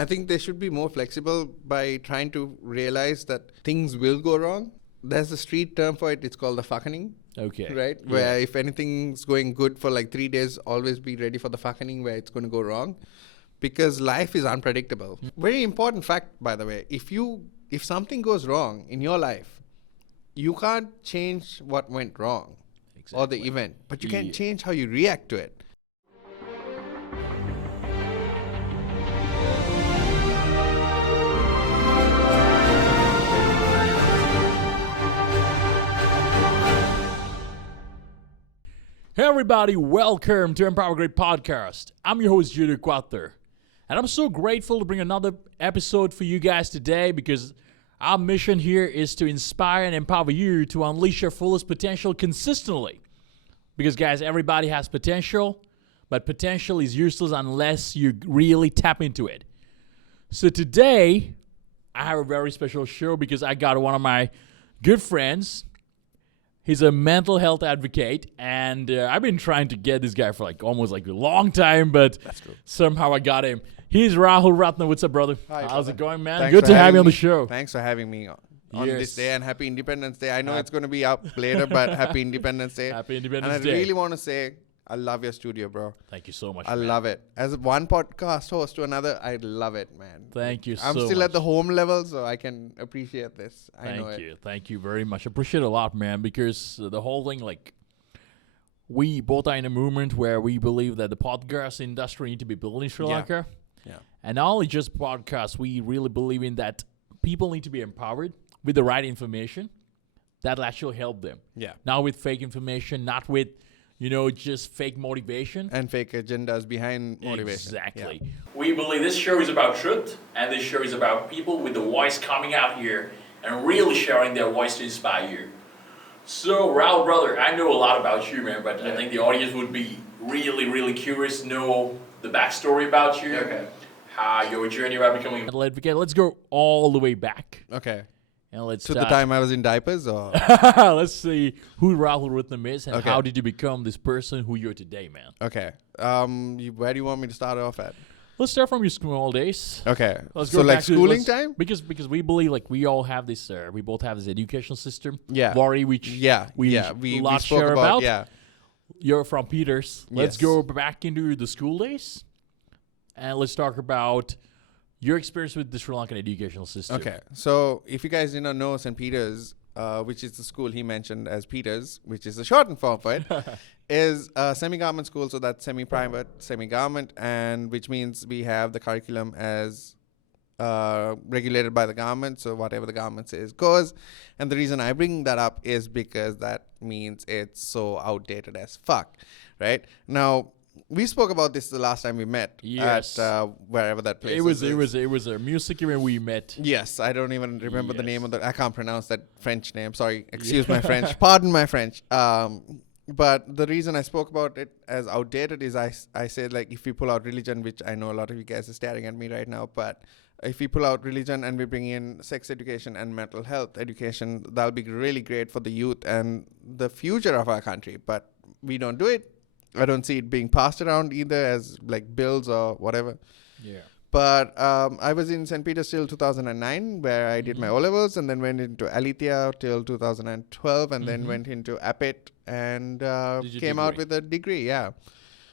I think they should be more flexible by trying to realize that things will go wrong. There's a street term for it. It's called the fucking. Okay. Right? Where if anything's going good for like 3 days, always be ready for the fucking where it's going to go wrong. Because life is unpredictable. Very important fact, by the way. If something goes wrong in your life, you can't change what went wrong or the event. But you can change how you react to it. Hey everybody, welcome to Empower Great Podcast. I'm your host, Judy Quater. And I'm so grateful to bring another episode for you guys today because our mission here is to inspire and empower you to unleash your fullest potential consistently. Because guys, everybody has potential, but potential is useless unless you really tap into it. So today, I have a very special show because I got one of my good friends. He's a mental health advocate, and I've been trying to get this guy for almost a long time, but somehow I got him. He's Rahul Rutnam. What's up, brother? Hi, How's it going, man? Thanks Good for to have you on the me. show. Thanks for having me on Yes. this day, and Happy Independence Day. I know it's going to be up later, but Happy Independence Day. Happy Independence and Day. I really want to say, I love your studio, bro. Thank you so much, I man. love it. As one podcast host to another, I love it, man. Thank you I'm so still much. at the home level, so I can appreciate this. I know Thank it. you. Thank you very much. I appreciate it a lot, man, because the whole thing, we both are in a movement where we believe that the podcast industry need to be built in Sri Lanka. Yeah. And not only just podcasts, we really believe in that people need to be empowered with the right information that'll actually help them. Yeah. Not with fake information, not with, just fake motivation. And fake agendas behind motivation. Exactly. We believe this show is about truth, and this show is about people with the voice coming out here and really sharing their voice to inspire you. So, Raul, brother, I know a lot about you, man, but I think the audience would be really, really curious to know the backstory about you. Okay. How your journey about becoming a mental advocate. Let's go all the way back. Okay. And let's To the time I was in diapers, or let's see who Rahul Rutnam is and Okay. how did you become this person who you're today, man. okay. Where do you want me to start off at? Let's start from your school days. Okay. Let's So go back to- schooling let's- time? Because we believe we all have this we both have this educational system. Yeah. Worry which we lot spoke share about. Yeah. You're from Peters. Let's Yes. go back into the school days and let's talk about your experience with the Sri Lankan educational system. Okay. So if you guys didn't know St. Peter's, which is the school he mentioned as Peters, which is the shortened form for it, is a semi-government school. So that's semi-private, semi-government, and which means we have the curriculum as regulated by the government. So whatever the government says goes. And the reason I bring that up is because that means it's so outdated as fuck, right? Now, we spoke about this the last time we met Yes. at wherever that place It was is. a music event we met. Yes, I don't even remember the Yes. name of the. I can't pronounce that French name. Sorry, excuse my French. Pardon my French. But the reason I spoke about it as outdated is I said if we pull out religion, which I know a lot of you guys are staring at me right now, but if we pull out religion and we bring in sex education and mental health education, that'll be really great for the youth and the future of our country. But we don't do it. I don't see it being passed around either as bills or whatever. Yeah. But I was in St. Peter's till 2009, where I did my O-levels, and then went into Alethea till 2012, and then went into Appet and Did your came out degree. with a degree, All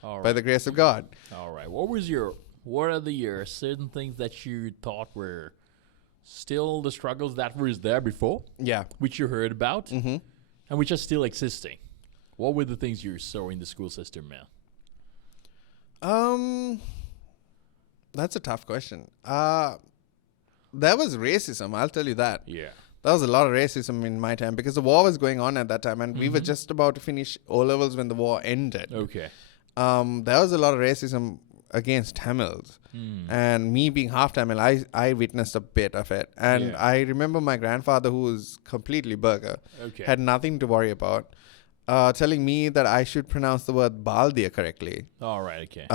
by right. the grace of God. All right. What are the certain things that you thought were still the struggles that were there before, Yeah. which you heard about, Mm-hmm. and which are still existing? What were the things you saw in the school system, man? That's a tough question. There was racism, I'll tell you that. Yeah. There was a lot of racism in my time because the war was going on at that time, and we were just about to finish O-levels when the war ended. Okay. There was a lot of racism against Tamils. And me being half Tamil, I witnessed a bit of it. And Yeah. I remember my grandfather, who was completely burger, Okay. had nothing to worry about, telling me that I should pronounce the word Baldia correctly. All right. Okay.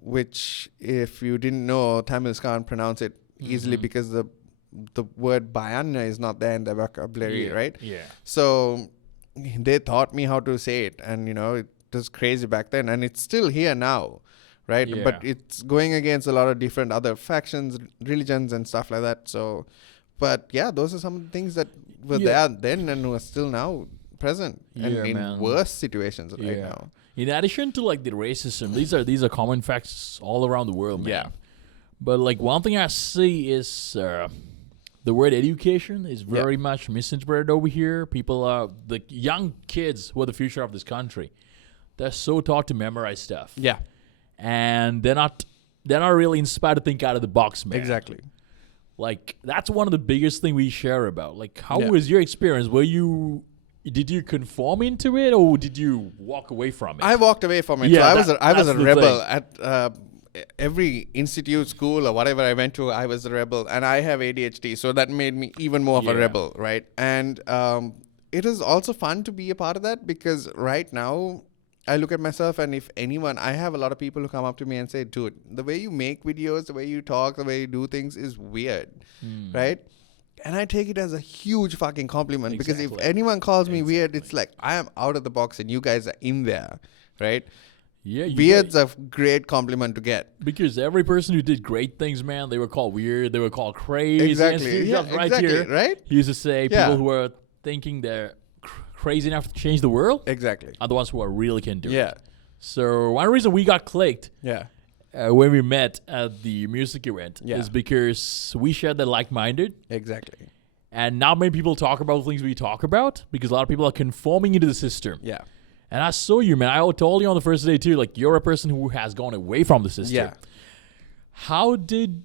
Which, if you didn't know, Tamils can't pronounce it easily because the word Bayanna is not there in their vocabulary, Yeah. right? Yeah. So they taught me how to say it, and it was crazy back then, and it's still here now, right? Yeah. But it's going against a lot of different other factions, religions, and stuff like that. So, but yeah, those are some of the things that were there then and were still now present and Yeah, in man. worse situations right Yeah. now. In addition to like the racism, these are common facts all around the world, man. Yeah. But like one thing I see is the word education is very much misinterpreted over here. People are the young kids who are the future of this country. They're so taught to memorize stuff. Yeah, And they're not really inspired to think out of the box, man. exactly. Like that's one of the biggest thing we share about. Like how Yeah. was your experience? Did you conform into it or did you walk away from it? I walked away from it. Yeah, so I was that's a the rebel thing. at every institute, school, or whatever I went to. I was a rebel, and I have ADHD, so that made me even more of a Yeah. rebel, right? And it is also fun to be a part of that because right now I look at myself, and if anyone, I have a lot of people who come up to me and say, "Dude, the way you make videos, the way you talk, the way you do things is weird," right? And I take it as a huge fucking compliment because if Exactly. anyone calls me weird, it's like I am out of the box and you guys are in there, right? Yeah, Weird's a great compliment to get. because every person who did great things, man, they were called weird. They were called crazy. Exactly. And Steve Yeah, Jobs right exactly, here, right? he used to say Yeah. people who are thinking they're crazy enough to change the world Exactly. are the ones who are really can do Yeah. it. So one reason we got clicked Yeah. when we met at the music event Yeah. is because we shared that like-minded. Exactly. And not many people talk about things we talk about because a lot of people are conforming into the system. Yeah. And I saw you, man. I told you on the first day too, like you're a person who has gone away from the system. Yeah. How did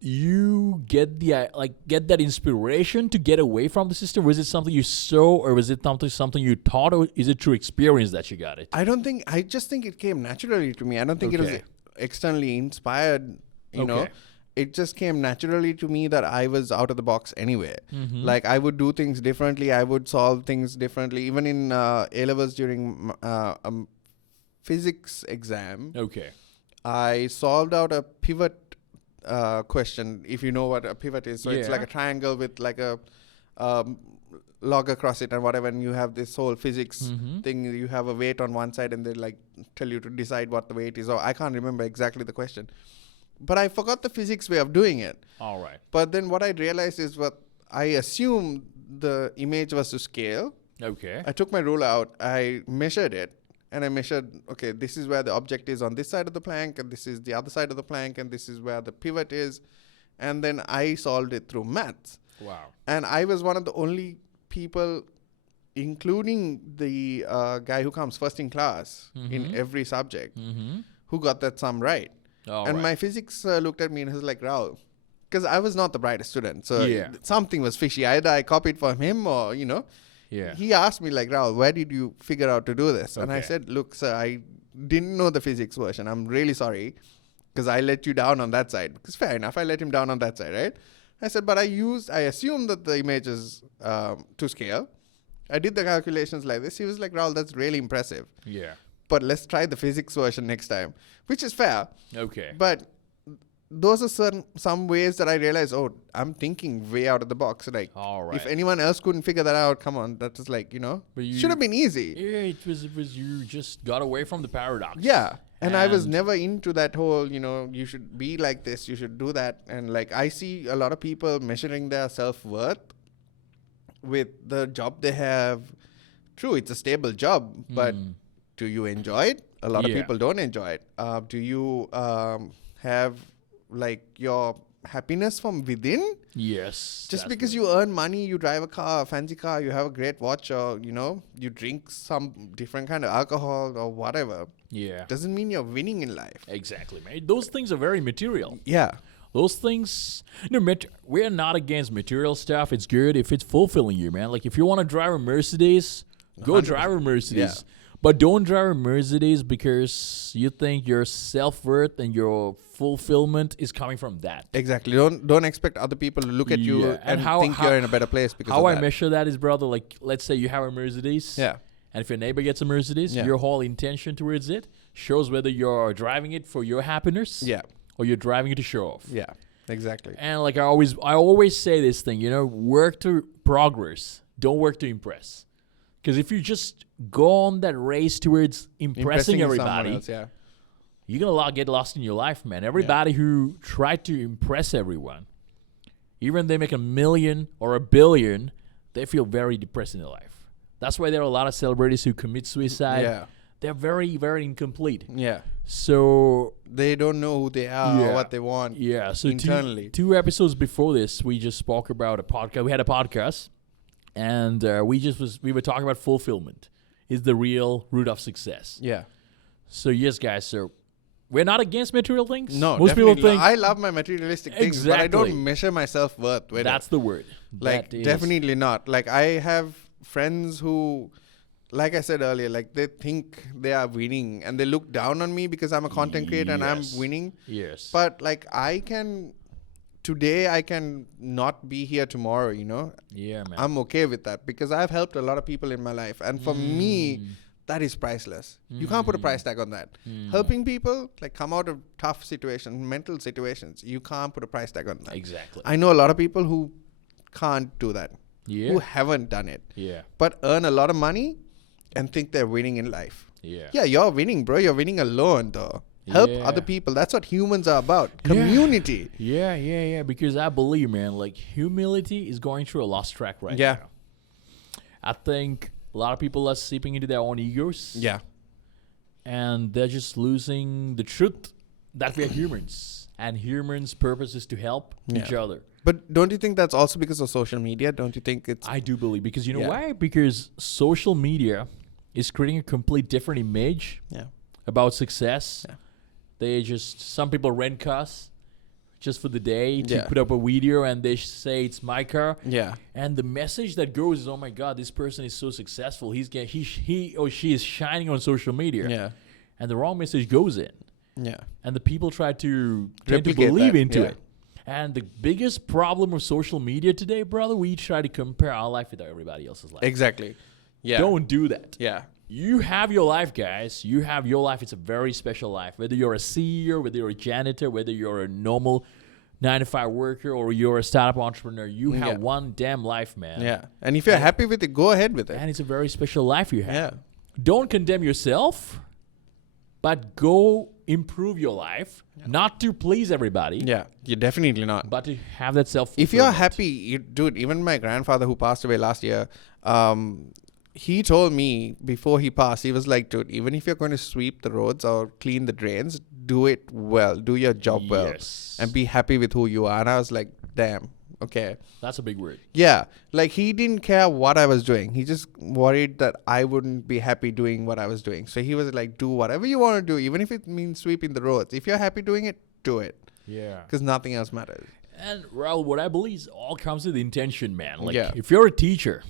you get that inspiration to get away from the system? Was it something you saw, or was it something you taught, or is it through experience that you got it? I just think it came naturally to me. I don't think it was Okay. externally inspired, you know. Okay. It just came naturally to me that I was out of the box anyway. Mm-hmm. Like I would do things differently. I would solve things differently. Even in A-levels during physics exam, Okay. I solved out a pivot question, if you know what a pivot is. So it's like Yeah. a triangle with like a log across it and whatever, and you have this whole physics Mm-hmm. thing. You have a weight on one side and they like tell you to decide what the weight is. Or I can't remember exactly the question. But I forgot the physics way of doing it. All right. But then what I realized is what I assumed the image was to scale. Okay. I took my ruler out, I measured it, and I measured, okay, this is where the object is on this side of the plank, and this is the other side of the plank, and this is where the pivot is. And then I solved it through maths. Wow. And I was one of the only people, including the guy who comes first in class in every subject, Mm-hmm. who got that sum right. All And right. my physics looked at me and was like, Rahul, because I was not the brightest student. So Yeah. something was fishy. Either I copied from him or, you know. Yeah. He asked me like, Rahul, where did you figure out to do this? And I Okay. said, look, sir, I didn't know the physics version. I'm really sorry because I let you down on that side. Because fair enough, I let him down on that side, right? I said, but I assumed that the image is to scale. I did the calculations like this. He was like, Rahul, that's really impressive. Yeah. But let's try the physics version next time, which is fair. Okay. But those are some ways that I realized, oh, I'm thinking way out of the box. Like, All right. if anyone else couldn't figure that out, come on, that was like, you know, But you- should have been easy. Yeah, it was you just got away from the paradox. Yeah. And I was And- never into that whole, you know, you should be like this, you should do that. And like, I see a lot of people measuring their self-worth with the job they have. True, it's a stable job, but do you enjoy it? A lot of Yeah. people don't enjoy it. Do you have like your happiness from within? Yes. Just that's because what- you earn money, you drive a car, a fancy car, you have a great watch, or you know, you drink some different kind of alcohol or whatever, Yeah. doesn't mean you're winning in life. Exactly, mate. Those things are very material. Yeah. Those things, we're not against material stuff. It's good if it's fulfilling you, man. Like if you want to drive a Mercedes, go 100%. drive a Mercedes. Yeah. But don't drive a Mercedes because you think your self-worth and your fulfillment is coming from that. Exactly. Don't expect other people to look at you Yeah. and And think you're in a better place because How of I that. measure that is, brother, like let's say you have a Mercedes. Yeah. And if your neighbor gets a Mercedes, Yeah. your whole intention towards it shows whether you're driving it for your happiness Yeah. or you're driving it to show off. Yeah. Exactly. And like I always say this thing, you know, work to progress. Don't work to impress. Because if you just go on that race towards impressing someone everybody, else, yeah. you're gonna get lost in your life, man. Everybody who tried to impress everyone, even they make $1 million or $1 billion, they feel very depressed in their life. That's why there are a lot of celebrities who commit suicide. Yeah. They're very, very incomplete. Yeah. So They don't know who they are or what they want. yeah. So internally. two episodes before this, we just spoke about a podcast. We had a podcast, and we were talking about fulfillment is the real root of success. Yeah. So yes, guys. So we're not against material things. No, most people think I love my materialistic things, but I Exactly. don't measure my self-worth with that's it. the word. Like, That is- definitely not. Like, I have friends who, like I said earlier, like, they think they are winning and they look down on me because I'm a content creator and I'm Yes. winning. Yes. But, like, today I can not be here tomorrow, you know? yeah, man. I'm okay with that because I've helped a lot of people in my life. And for me, that is priceless. You can't put a price tag on that. Helping people, like, come out of tough situations, mental situations, you can't put a price tag on that. Exactly. I know a lot of people who can't do that, Yeah. who haven't done it, Yeah. but earn a lot of money and think they're winning in life. Yeah. Yeah, you're winning, bro. You're winning alone, though. Help Yeah. other people. That's what humans are about. Yeah. Community. Yeah. Because I believe, man, like humility is going through a lost track right Yeah. now. I think a lot of people are seeping into their own egos. Yeah. And they're just losing the truth that we are humans. And humans' purpose is to help each Yeah. other. But don't you think that's also because of social media? Don't you think it's... I do believe. Because you know Yeah. why? Because social media is creating a complete different image Yeah. about success. Yeah. Some people rent cars just for the day to Yeah. put up a video and they say it's my car. Yeah. And the message that goes is, oh my God, this person is so successful. He or she is shining on social media. Yeah. And the wrong message goes in. Yeah. And the people try to tend to Replicate believe that, into yeah. it. And the biggest problem with social media today, brother, we try to compare our life with everybody else's life. Exactly. Yeah. Don't do that. Yeah. You have your life, guys. You have your life. It's a very special life. Whether you're a CEO, whether you're a janitor, whether you're a normal 9-to-5 worker, or you're a startup entrepreneur, you have Yeah. one damn life, man. Yeah. And if you're happy with it, go ahead with it. And it's a very special life you have. Yeah. Don't condemn yourself, but go improve your life, not to please everybody, Yeah. You're definitely not. but to have that self. If you're happy, dude, even my grandfather who passed away last year, he told me before he passed, he was like, dude, even if you're going to sweep the roads or clean the drains, do it well. Do your job well. Yes. And be happy with who you are. And I was like, damn, okay. That's a big word. Yeah. Like, he didn't care what I was doing. He just worried that I wouldn't be happy doing what I was doing. So he was like, do whatever you want to do, even if it means sweeping the roads. If you're happy doing it, do it. Yeah. Because nothing else matters. And Raul, what I believe is all comes with intention, man. Like Yeah. if you're a teacher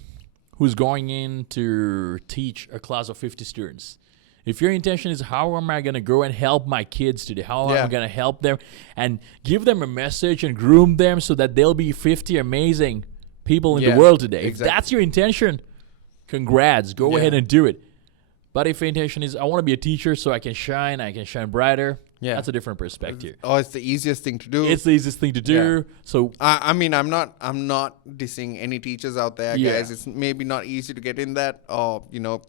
who's going in to teach a class of 50 students, if your intention is how am I going to go and help my kids today? How am I going to help them and give them a message and groom them so that they'll be 50 amazing people in the world today. Exactly. If that's your intention, congrats. Go ahead and do it. But if your intention is I want to be a teacher so I can shine brighter, that's a different perspective. Oh, it's the easiest thing to do. It's the easiest thing to do. So I mean, I'm not dissing any teachers out there, Yeah. guys. It's maybe not easy to get in that. Or,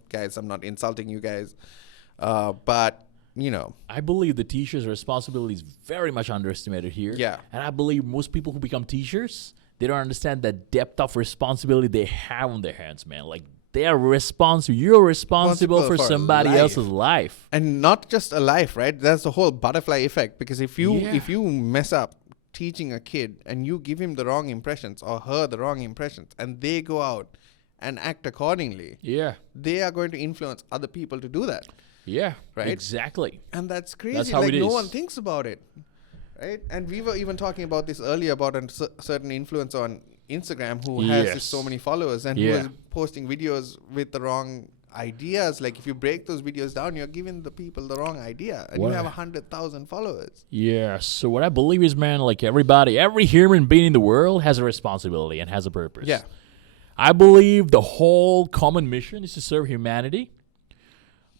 guys, I'm not insulting you guys. But, I believe the teacher's responsibility is very much underestimated here. Yeah. And I believe most people who become teachers, they don't understand the depth of responsibility they have on their hands, man. Like, they are responsible. You're responsible for somebody life. else's life. and not just a life, right? There's the whole butterfly effect. Because if you Yeah. mess up teaching a kid and you give him the wrong impressions or her the wrong impressions and they go out and act accordingly, Yeah. they are going to influence other people to do that. Yeah. Right? Exactly. And that's crazy. That's how like, it no is. one thinks about it. Right? And we were even talking about this earlier about a certain influencer on Instagram who has Yes. so many followers and who Yeah. is posting videos with the wrong ideas. Like, if you break those videos down, you're giving the people the wrong idea. And What? you have 100,000 followers. Yeah. So what I believe is, man, like every human being in the world has a responsibility and has a purpose. Yeah. I believe the whole common mission is to serve humanity.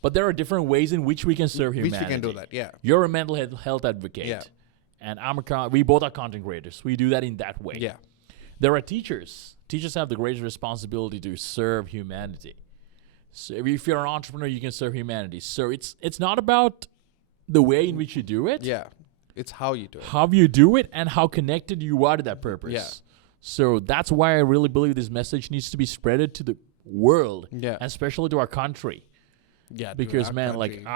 But there are different ways in which we can serve humanity. Which we can do that, yeah. You're a mental health advocate. Yeah. And we both are content creators. We do that in that way. Yeah. There are teachers. Teachers have the greatest responsibility to serve humanity. So if you're an entrepreneur, you can serve humanity. So it's not about the way in which you do it. Yeah. It's how you do it. How you do it and how connected you are to that purpose. Yeah. So that's why I really believe this message needs to be spreaded to the world, Yeah. and especially to our country. Yeah. dude, Because our man, like country-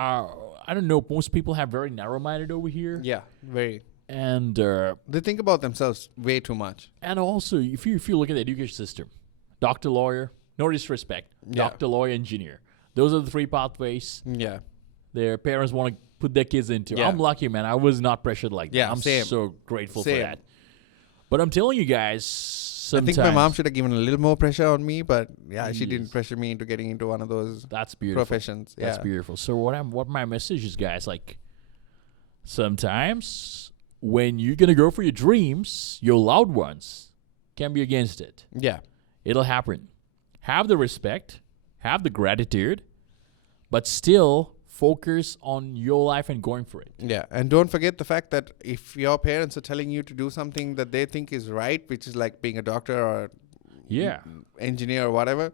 I don't know, most people have very narrow-minded over here, yeah, very. and They think about themselves way too much. also if you look at the education system, doctor, lawyer, no disrespect, Yeah. doctor, lawyer, engineer. Those are the three pathways Yeah. their parents want to put their kids into. Yeah. I'm lucky, man. I was not pressured like that. Yeah, I'm same. so grateful Same. for that. But I'm telling you guys, I sometimes think my mom should have given a little more pressure on me, but yeah, she Yes. didn't pressure me into getting into one of those that's beautiful. professions. That's yeah. beautiful. So what my message is, guys, like sometimes when you're gonna go for your dreams, your loved ones can be against it. Yeah. It'll happen. Have the respect, have the gratitude, but still focus on your life and going for it. Yeah. And don't forget the fact that if your parents are telling you to do something that they think is right, which is like being a doctor or Yeah. engineer or whatever,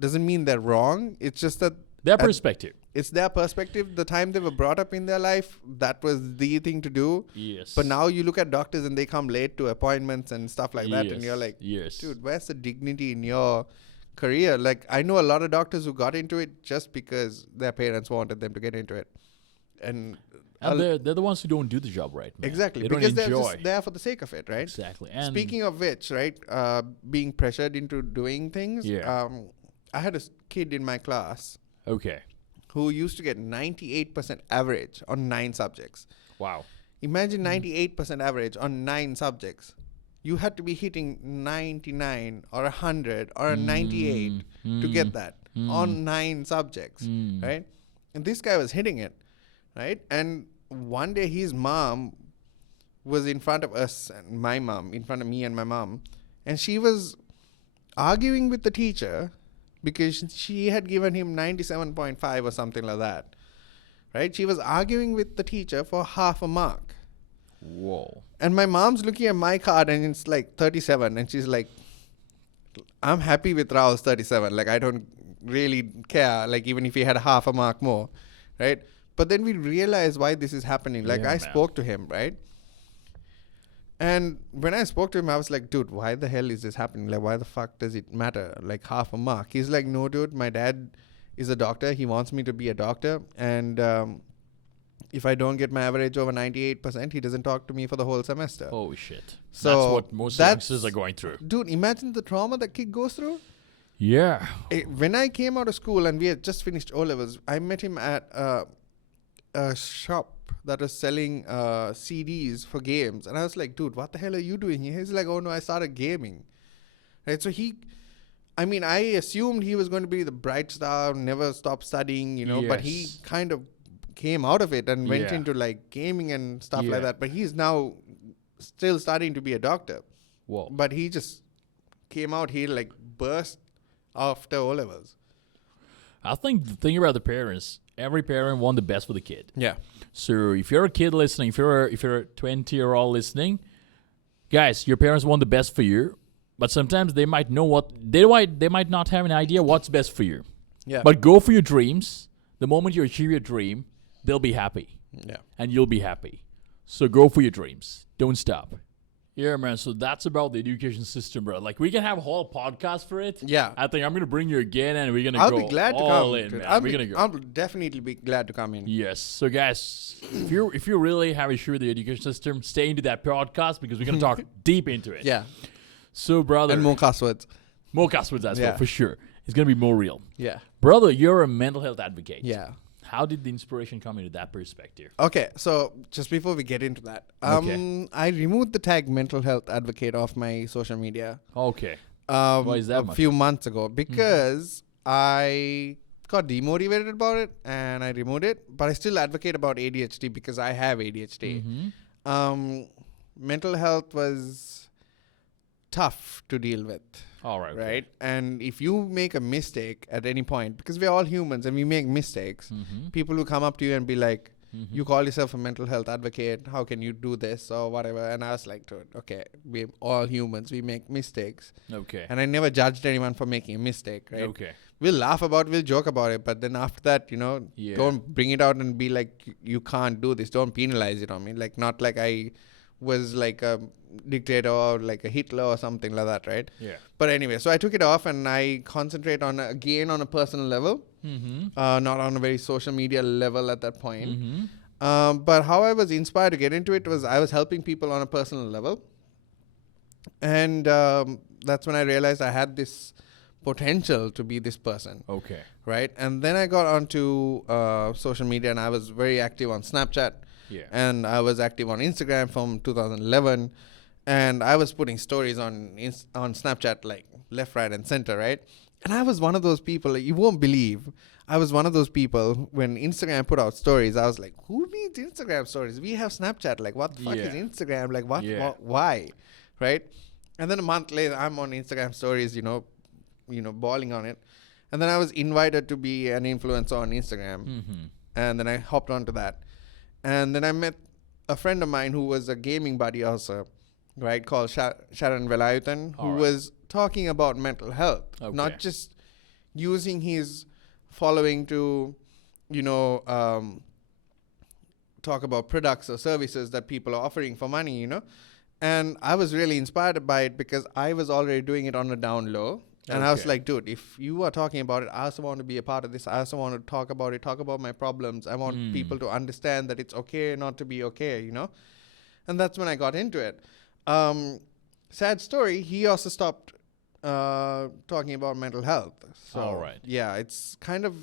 doesn't mean they're wrong. It's just that Their At- perspective. it's their perspective. The time they were brought up in their life, that was the thing to do. Yes. But now you look at doctors and they come late to appointments and stuff like that, and you're like, yes. dude, where's the dignity in your career? Like, I know a lot of doctors who got into it just because their parents wanted them to get into it. And And they're the ones who don't do the job right. Man. exactly, They don't because they're enjoy. just there for the sake of it, right? Exactly. And Speaking of which, right, being pressured into doing things, Yeah. I had a kid in my class okay. who used to get 98% average on 9 subjects. Wow. Imagine 98% average on 9 subjects. You had to be hitting 99 or 100 or a 98 to get that on 9 subjects, right? And this guy was hitting it, right? And one day his mom was in front of us and my mom, in front of me and my mom, and she was arguing with the teacher because she had given him 97.5 or something like that, right? She was arguing with the teacher for half a mark. Whoa. And my mom's looking at my card and it's like 37. And she's like, I'm happy with Rao's 37. Like, I don't really care, like, even if he had half a mark more, right? But then we realized why this is happening. Like, Yeah, I man. spoke to him, right? And when I spoke to him, I was like, dude, why the hell is this happening? Like, why the fuck does it matter? Like, half a mark. He's like, no, dude, my dad is a doctor. He wants me to be a doctor. And if I don't get my average over 98%, he doesn't talk to me for the whole semester. Holy shit. So that's what most that's- youngsters are going through. Dude, imagine the trauma that kid goes through. Yeah. When I came out of school and we had just finished O-levels, I met him at a shop that was selling CDs for games. And I was like, dude, what the hell are you doing here? He's like, oh, no, I started gaming. Right? So I assumed he was going to be the bright star, never stop studying, but he Yes. kind of came out of it and went Yeah. into like gaming and stuff Yeah. like that. But he's now still starting to be a doctor. Whoa. But he just came out, he like burst after O-levels. I think the thing about the parents, every parent wants the best for the kid. Yeah. So if you're a kid listening, if you're a 20-year-old listening, guys, your parents want the best for you, but sometimes they might know what they might not have an idea what's best for you. Yeah. But go for your dreams. The moment you achieve your dream, they'll be happy, yeah. and you'll be happy. So go for your dreams. Don't stop. Yeah, man. So that's about the education system, bro. Like, we can have a whole podcast for it. Yeah. I think I'm gonna bring you again, and we're gonna I'll go be glad to all come. in, dude. man. We're gonna go. I'll definitely be glad to come in. Yes. So, guys, if you really have issue with the education system, stay into that podcast because we're gonna talk deep into it. Yeah. So, brother, And more cuss words. more cuss words as well Yeah. for sure. It's gonna be more real, Yeah. brother. You're a mental health advocate. Yeah. How did the inspiration come into that perspective? Okay, so just before we get into that, Okay. I removed the tag mental health advocate off my social media Okay. Why is that a much? few months ago because I got demotivated about it and I removed it, but I still advocate about ADHD because I have ADHD. Mhm. Mental health was tough to deal with. All right. Okay. Right? And if you make a mistake at any point, because we're all humans and we make mistakes, Mhm. people will come up to you and be like, You call yourself a mental health advocate. How can you do this or whatever? And I was like, dude, okay, we're all humans. We make mistakes. Okay. And I never judged anyone for making a mistake, right? Okay. We'll laugh about it, we'll joke about it. But then after that, don't bring it out and be like, you can't do this. Don't penalize it on me. Like, not like I was like a dictator or like a Hitler or something like that, right? Yeah. But anyway, so I took it off and I concentrate on, again, on a personal level, not on a very social media level at that point. But how I was inspired to get into it was I was helping people on a personal level. And that's when I realized I had this potential to be this person. Okay. Right? And then I got onto social media and I was very active on Snapchat. Yeah. And I was active on Instagram from 2011. And I was putting stories on Snapchat like left, right, and center, right? And I was one of those people, like, you won't believe, I was one of those people when Instagram put out stories, I was like, who needs Instagram stories? We have Snapchat. Like, what the fuck is Instagram? Like, what? Why? Right? And then a month later, I'm on Instagram stories, bawling on it. And then I was invited to be an influencer on Instagram. And then I hopped onto that. And then I met a friend of mine who was a gaming buddy also, right, called Sharon Velayuthan, who was talking about mental health, not just using his following to, talk about products or services that people are offering for money, And I was really inspired by it because I was already doing it on a down low. And I was like, dude, if you are talking about it, I also want to be a part of this. I also want to talk about it, talk about my problems. I want people to understand that it's okay not to be okay, And that's when I got into it. Sad story, he also stopped talking about mental health. So, yeah, it's kind of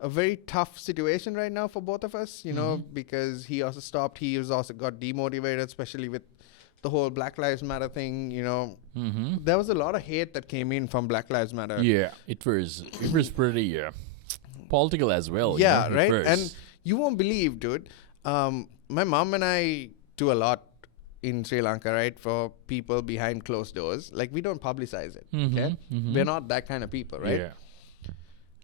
a very tough situation right now for both of us, because he also stopped. He was also got demotivated, especially with the whole Black Lives Matter thing, There was a lot of hate that came in from Black Lives Matter. Yeah, it was pretty political as well. Yeah, right? And you won't believe, dude, my mom and I do a lot in Sri Lanka, right, for people behind closed doors. Like, we don't publicize it, okay? We're not that kind of people, right? Yeah.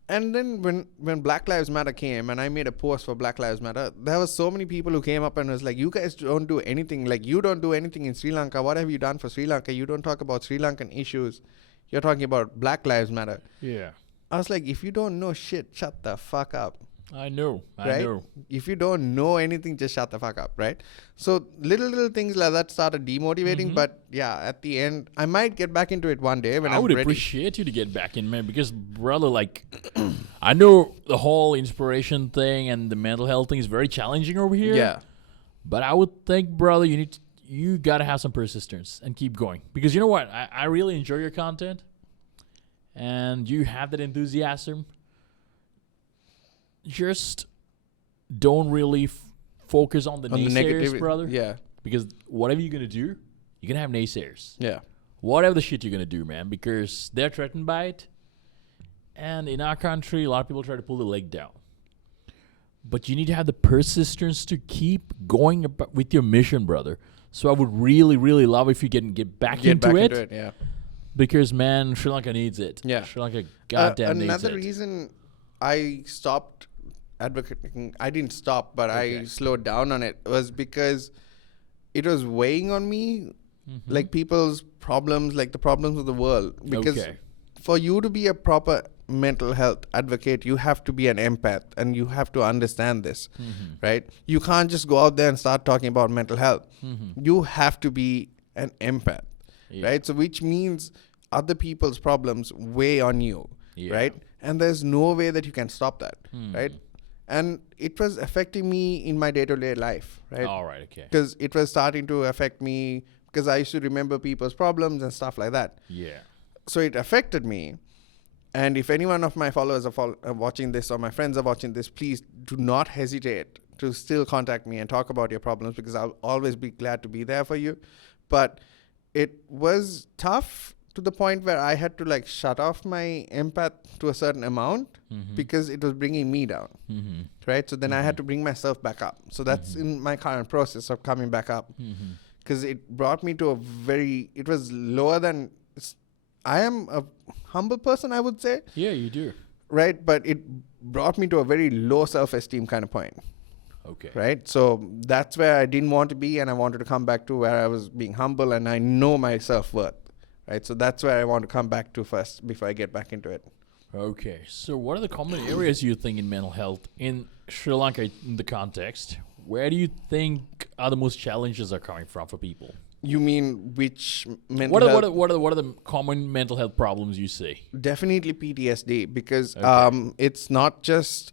And then when Black Lives Matter came and I made a post for Black Lives Matter, there was so many people who came up and was like, you guys don't do anything. Like, you don't do anything in Sri Lanka. What have you done for Sri Lanka? You don't talk about Sri Lankan issues. You're talking about Black Lives Matter. Yeah. I was like, if you don't know shit, shut the fuck up. I know. If you don't know anything, just shut the fuck up, right? So little things like that started demotivating. But yeah, at the end, I might get back into it one day when I I'm would ready. appreciate you to get back in, man, because, brother, like, I know the whole inspiration thing and the mental health thing is very challenging over here. Yeah. But I would think, brother, you gotta have some persistence and keep going, because you know what? I really enjoy your content, and you have that enthusiasm. Just don't really focus on the naysayers, brother. Yeah. Because whatever you're going to do, you're going to have naysayers. Yeah. Whatever the shit you're going to do, man, because they're threatened by it. And in our country, a lot of people try to pull the leg down. But you need to have the persistence to keep going with your mission, brother. So I would really, really love if you can get back into it. Yeah. Because, man, Sri Lanka needs it. Yeah. Sri Lanka goddamn needs it. Another reason I stopped advocating, I didn't stop, but I slowed down on it, was because it was weighing on me, like people's problems, like the problems of the world. Because for you to be a proper mental health advocate, you have to be an empath and you have to understand this, right? You can't just go out there and start talking about mental health. You have to be an empath, right? So which means other people's problems weigh on you, right? And there's no way that you can stop that, right? And it was affecting me in my day-to-day life, right? All right, okay. Because it was starting to affect me because I used to remember people's problems and stuff like that. Yeah. So it affected me. And if any one of my followers are watching this or my friends are watching this, please do not hesitate to still contact me and talk about your problems, because I'll always be glad to be there for you. But it was tough to the point where I had to like shut off my empath to a certain amount because it was bringing me down, right? So then I had to bring myself back up. So that's in my current process of coming back up, because it brought me to it was lower than, I am a humble person, I would say. Yeah, you do. Right? But it brought me to a very low self-esteem kind of point. Okay. right? So that's where I didn't want to be, and I wanted to come back to where I was being humble and I know my self-worth, right? So that's where I want to come back to first before I get back into it. Okay. So what are the common areas you think in mental health in Sri Lanka in the context? Where do you think are the most challenges are coming from for people? You mean which mental What are, health? what are the common mental health problems you see? Definitely PTSD, because Okay. it's not just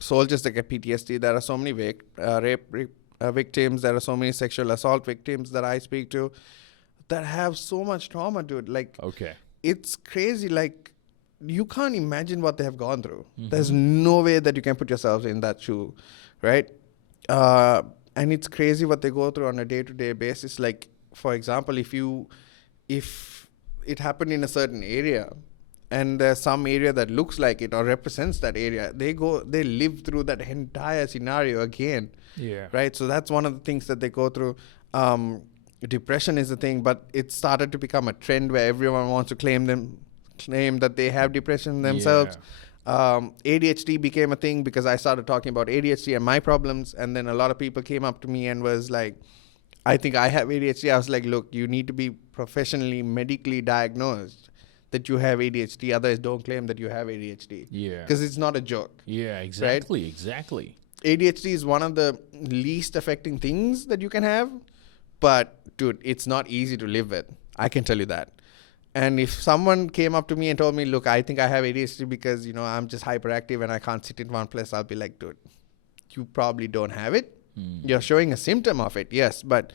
soldiers that get PTSD. There are so many rape victims. There are so many sexual assault victims that I speak to that have so much trauma, dude. Like, Okay. it's crazy. Like, you can't imagine what they have gone through. Mm-hmm. There's no way that you can put yourself in that shoe, right? And it's crazy what they go through on a day-to-day basis. Like, for example, if it happened in a certain area and there's some area that looks like it or represents that area, they live through that entire scenario again. Yeah. Right? So that's one of the things that they go through. Depression is a thing, but it started to become a trend where everyone wants to claim that they have depression themselves. ADHD became a thing because I started talking about ADHD and my problems, and then a lot of people came up to me and was like, I think I have ADHD. I was like, look, you need to be professionally, medically diagnosed that you have ADHD. Otherwise, don't claim that you have ADHD. Yeah. Because it's not a joke. Yeah, exactly, exactly. ADHD is one of the least affecting things that you can have. But, dude, it's not easy to live with. I can tell you that. And if someone came up to me and told me, look, I think I have ADHD because, I'm just hyperactive and I can't sit in one place, I'll be like, dude, you probably don't have it. You're showing a symptom of it, yes, but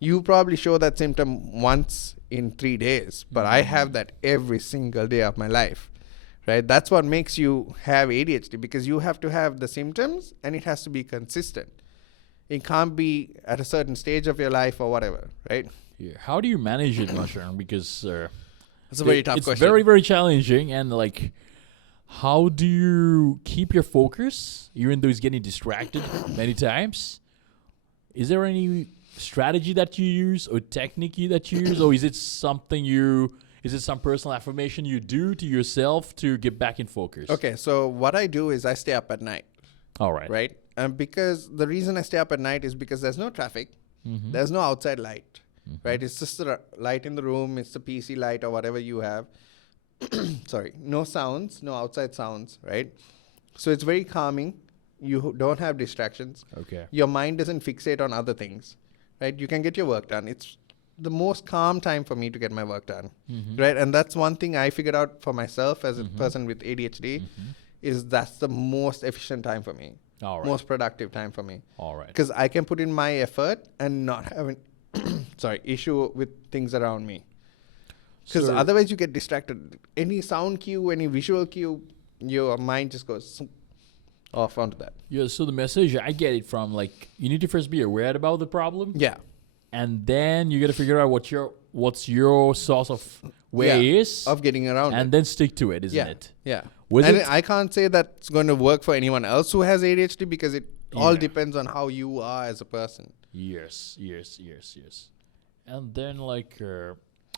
you probably show that symptom once in 3 days. But I have that every single day of my life, right? That's what makes you have ADHD, because you have to have the symptoms and it has to be consistent. It can't be at a certain stage of your life or whatever, right? Yeah. How do you manage it, Mushroom? Because That's a very tough it's question. very, very challenging. And like, how do you keep your focus even though it's getting distracted many times? Is there any strategy that you use or technique that you use, or is it something is it some personal affirmation you do to yourself to get back in focus? Okay, so what I do is I stay up at night, All right. right? Because the reason I stay up at night is because there's no traffic, there's no outside light, right? It's just the light in the room, it's the PC light or whatever you have. Sorry, no sounds, no outside sounds, right? So it's very calming. You don't have distractions. Okay. Your mind doesn't fixate on other things, right? You can get your work done. It's the most calm time for me to get my work done, right? And that's one thing I figured out for myself as a person with ADHD, is that's the most efficient time for me, All right. most productive time for me, All right. because I can put in my effort and not have an issue with things around me. Because So- otherwise you get distracted. Any sound cue, any visual cue, your mind just goes off onto that. Yeah. So the message I get it from, like, you need to first be aware about the problem, Yeah. and then you got to figure out what's your source of where it is, Of getting around and it. then stick to it, isn't it? Yeah. Was And it- I can't say that's going to work for anyone else who has ADHD, because it all Yeah. depends on how you are as a person. Yes. And then, like,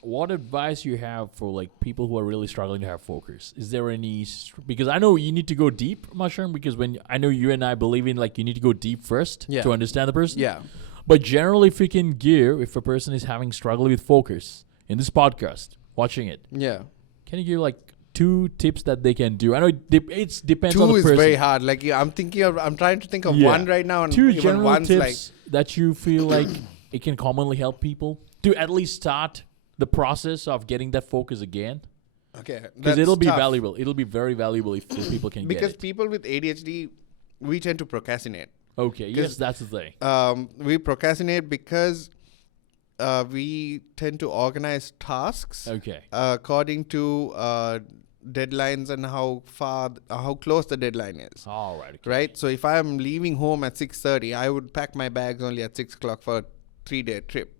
what advice you have for like people who are really struggling to have focus? Is there any? Because I know you need to go deep, Mushroom. Because I know you and I believe in, like, you need to go deep first Yeah. to understand the person. Yeah. But generally, if if a person is having struggle with focus in this podcast, watching it, Yeah. can you give like 2 tips that they can do? I know it depends on 2 the is person. very hard. Like, I'm trying to think of Yeah. one right now, and 2 even general one's like, tips that you feel like it can commonly help people to at least start the process of getting that focus again. okay, Because that's it'll be tough. valuable. It'll be very valuable if people can Because get it. people with ADHD, we tend to procrastinate. Okay, yes, 'cause- that's the thing. We procrastinate because we tend to organize tasks Okay. according to deadlines and how close the deadline is. All right. Okay. Right. So if I'm leaving home at 6:30, I would pack my bags only at 6 o'clock for a 3-day trip,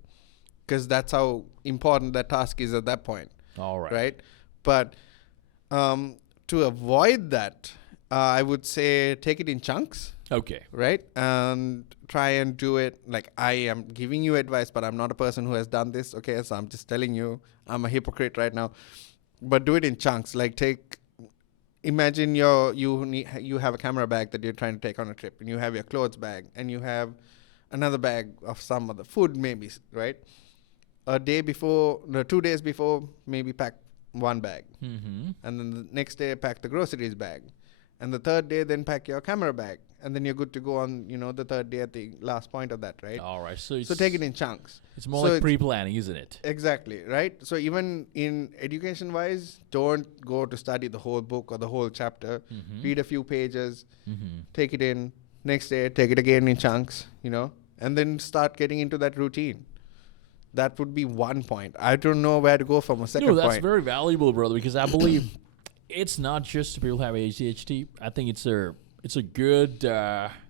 because that's how important that task is at that point. All right. Right. But to avoid that, I would say take it in chunks. Okay. Right. And try and do it. Like, I am giving you advice, but I'm not a person who has done this. Okay. So I'm just telling you, I'm a hypocrite right now. But do it in chunks. Like, take imagine you have a camera bag that you're trying to take on a trip, and you have your clothes bag, and you have another bag of some other food, maybe, right? A day before, no, 2 days before, maybe pack one bag, and then the next day pack the groceries bag, and the third day then pack your camera bag, and then you're good to go on, the third day at the last point of that, right? All right. So take it in chunks. It's more like pre-planning, isn't it? Exactly, right? So even in education-wise, don't go to study the whole book or the whole chapter. Read a few pages, take it in. Next day, take it again in chunks, and then start getting into that routine. That would be one point. I don't know where to go from a second point. No, that's very valuable, brother, because I believe it's not just people who have ADHD. I think it's a good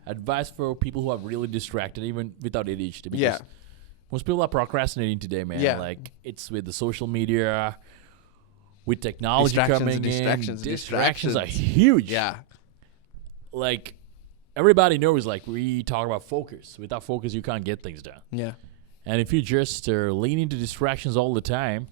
advice for people who are really distracted, even without ADHD. Because most people are procrastinating today, man. Yeah. Like, it's with the social media, with technology coming in. Distractions are huge. Yeah. Like, everybody knows, like, we talk about focus. Without focus, you can't get things done. Yeah. And if you just lean into distractions all the time,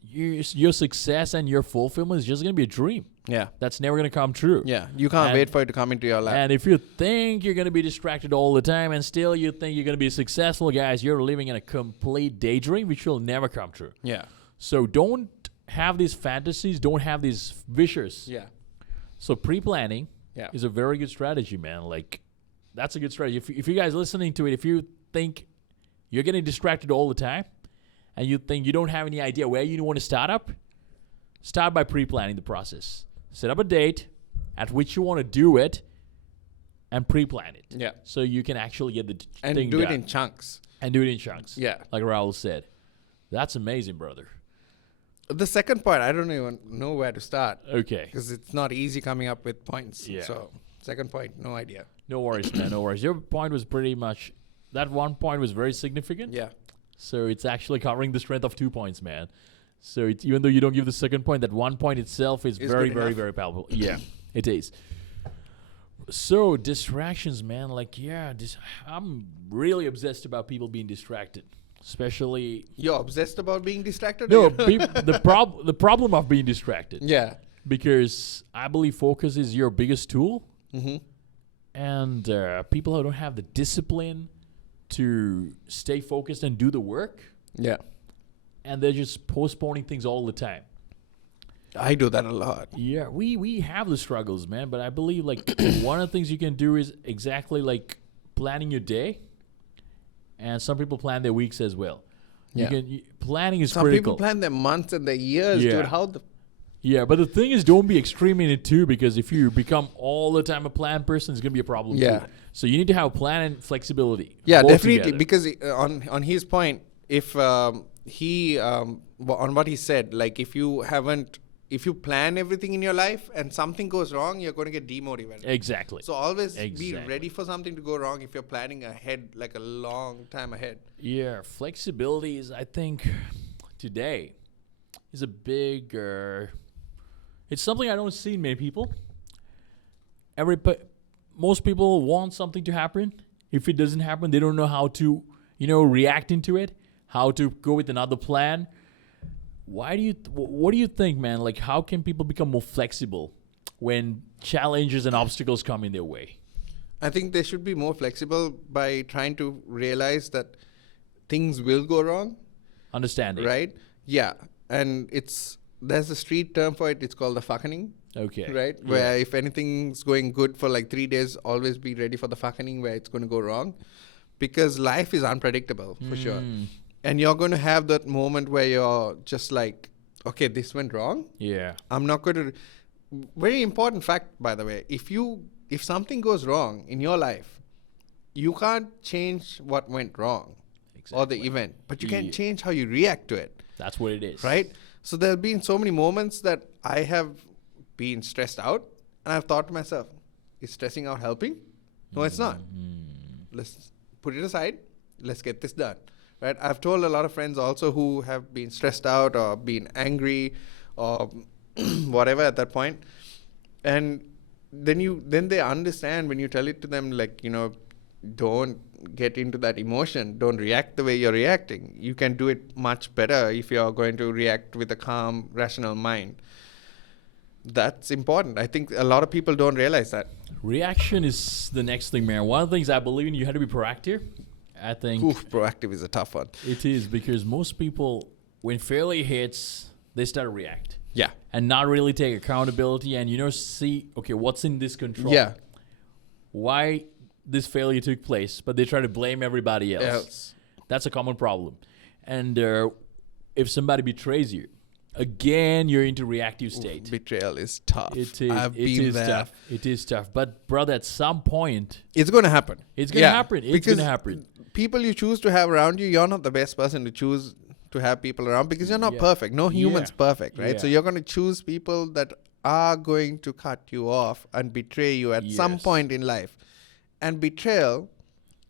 your success and your fulfillment is just going to be a dream. Yeah. That's never going to come true. Yeah. You can't wait for it to come into your life. And if you think you're going to be distracted all the time and still you think you're going to be successful, guys, you're living in a complete daydream, which will never come true. Yeah. So don't have these fantasies. Don't have these wishes. Yeah. So pre-planning is a very good strategy, man. Like, that's a good strategy. If you guys are listening to it, if you think you're getting distracted all the time and you think you don't have any idea where you want to start by pre-planning the process. Set up a date at which you want to do it and pre-plan it. Yeah. So you can actually get the thing done. And do it in chunks. Yeah. Like Raul said. That's amazing, brother. The second point, I don't even know where to start. Okay. Because it's not easy coming up with points. Yeah. So, second point, no idea. No worries, man. No worries. Your point was pretty much, that one point was very significant. Yeah. So it's actually covering the strength of 2 points, man. So even though you don't give the second point, that 1 point itself is very, very, very palpable. Yeah, it is. So distractions, man. Like, I'm really obsessed about people being distracted. Especially... You're obsessed about being distracted? No, the problem of being distracted. Yeah. Because I believe focus is your biggest tool. Mm-hmm. And people who don't have the discipline to stay focused and do the work. Yeah. And they're just postponing things all the time. I do that a lot. Yeah, we have the struggles, man. But I believe, like, one of the things you can do is exactly, like, planning your day. And some people plan their weeks as well. Yeah. Planning is some critical. Some people plan their months and their years, dude. How the... Yeah, but the thing is, don't be extreme in it too, because if you become all the time a plan person, it's going to be a problem too. So you need to have a plan and flexibility. Yeah, definitely. Together. Because on his point, if he on what he said, like if you plan everything in your life and something goes wrong, you're going to get demotivated. Exactly. So always be ready for something to go wrong if you're planning ahead, like a long time ahead. Yeah, flexibility is, I think, today is a big... it's something I don't see in many people. Most people want something to happen. If it doesn't happen, they don't know how to, react into it, how to go with another plan. What do you think, man? Like, how can people become more flexible when challenges and obstacles come in their way? I think they should be more flexible by trying to realize that things will go wrong. Understanding. Right? Yeah. And there's a street term for it. It's called the fuckening. Okay. Right? Yeah. Where if anything's going good for like 3 days, always be ready for the fuckening where it's going to go wrong. Because life is unpredictable, for sure. And you're going to have that moment where you're just like, okay, this went wrong. Yeah. I'm not going to... Very important fact, by the way. If something goes wrong in your life, you can't change what went wrong or the event. But you can change how you react to it. That's what it is. Right? So there have been so many moments that I have been stressed out. And I've thought to myself, is stressing out helping? No, it's not. Let's put it aside. Let's get this done. Right? I've told a lot of friends also who have been stressed out or been angry or whatever at that point. And then they understand when you tell it to them, like, don't get into that emotion. Don't react the way you're reacting. You can do it much better if you're going to react with a calm, rational mind. That's important. I think a lot of people don't realize that. Reaction is the next thing, man. One of the things I believe in, you have to be proactive. I think Proactive is a tough one. it is, because most people, when failure hits, they start to react Yeah. and not really take accountability and, see, okay, what's in this control? Yeah. Why this failure took place, but they try to blame everybody else. Else. That's a common problem. And if somebody betrays you, again, you're into reactive state. Betrayal is tough. It is. I've it been is there. tough. It is tough. But brother, at some point, It's going to happen. it's gonna happen. It's because gonna happen. People you choose to have around you, you're not the best person to choose to have people around because you're not Yeah. perfect. No human's Yeah. perfect, right? Yeah. So you're going to choose people that are going to cut you off and betray you at some Yes. point in life. And betrayal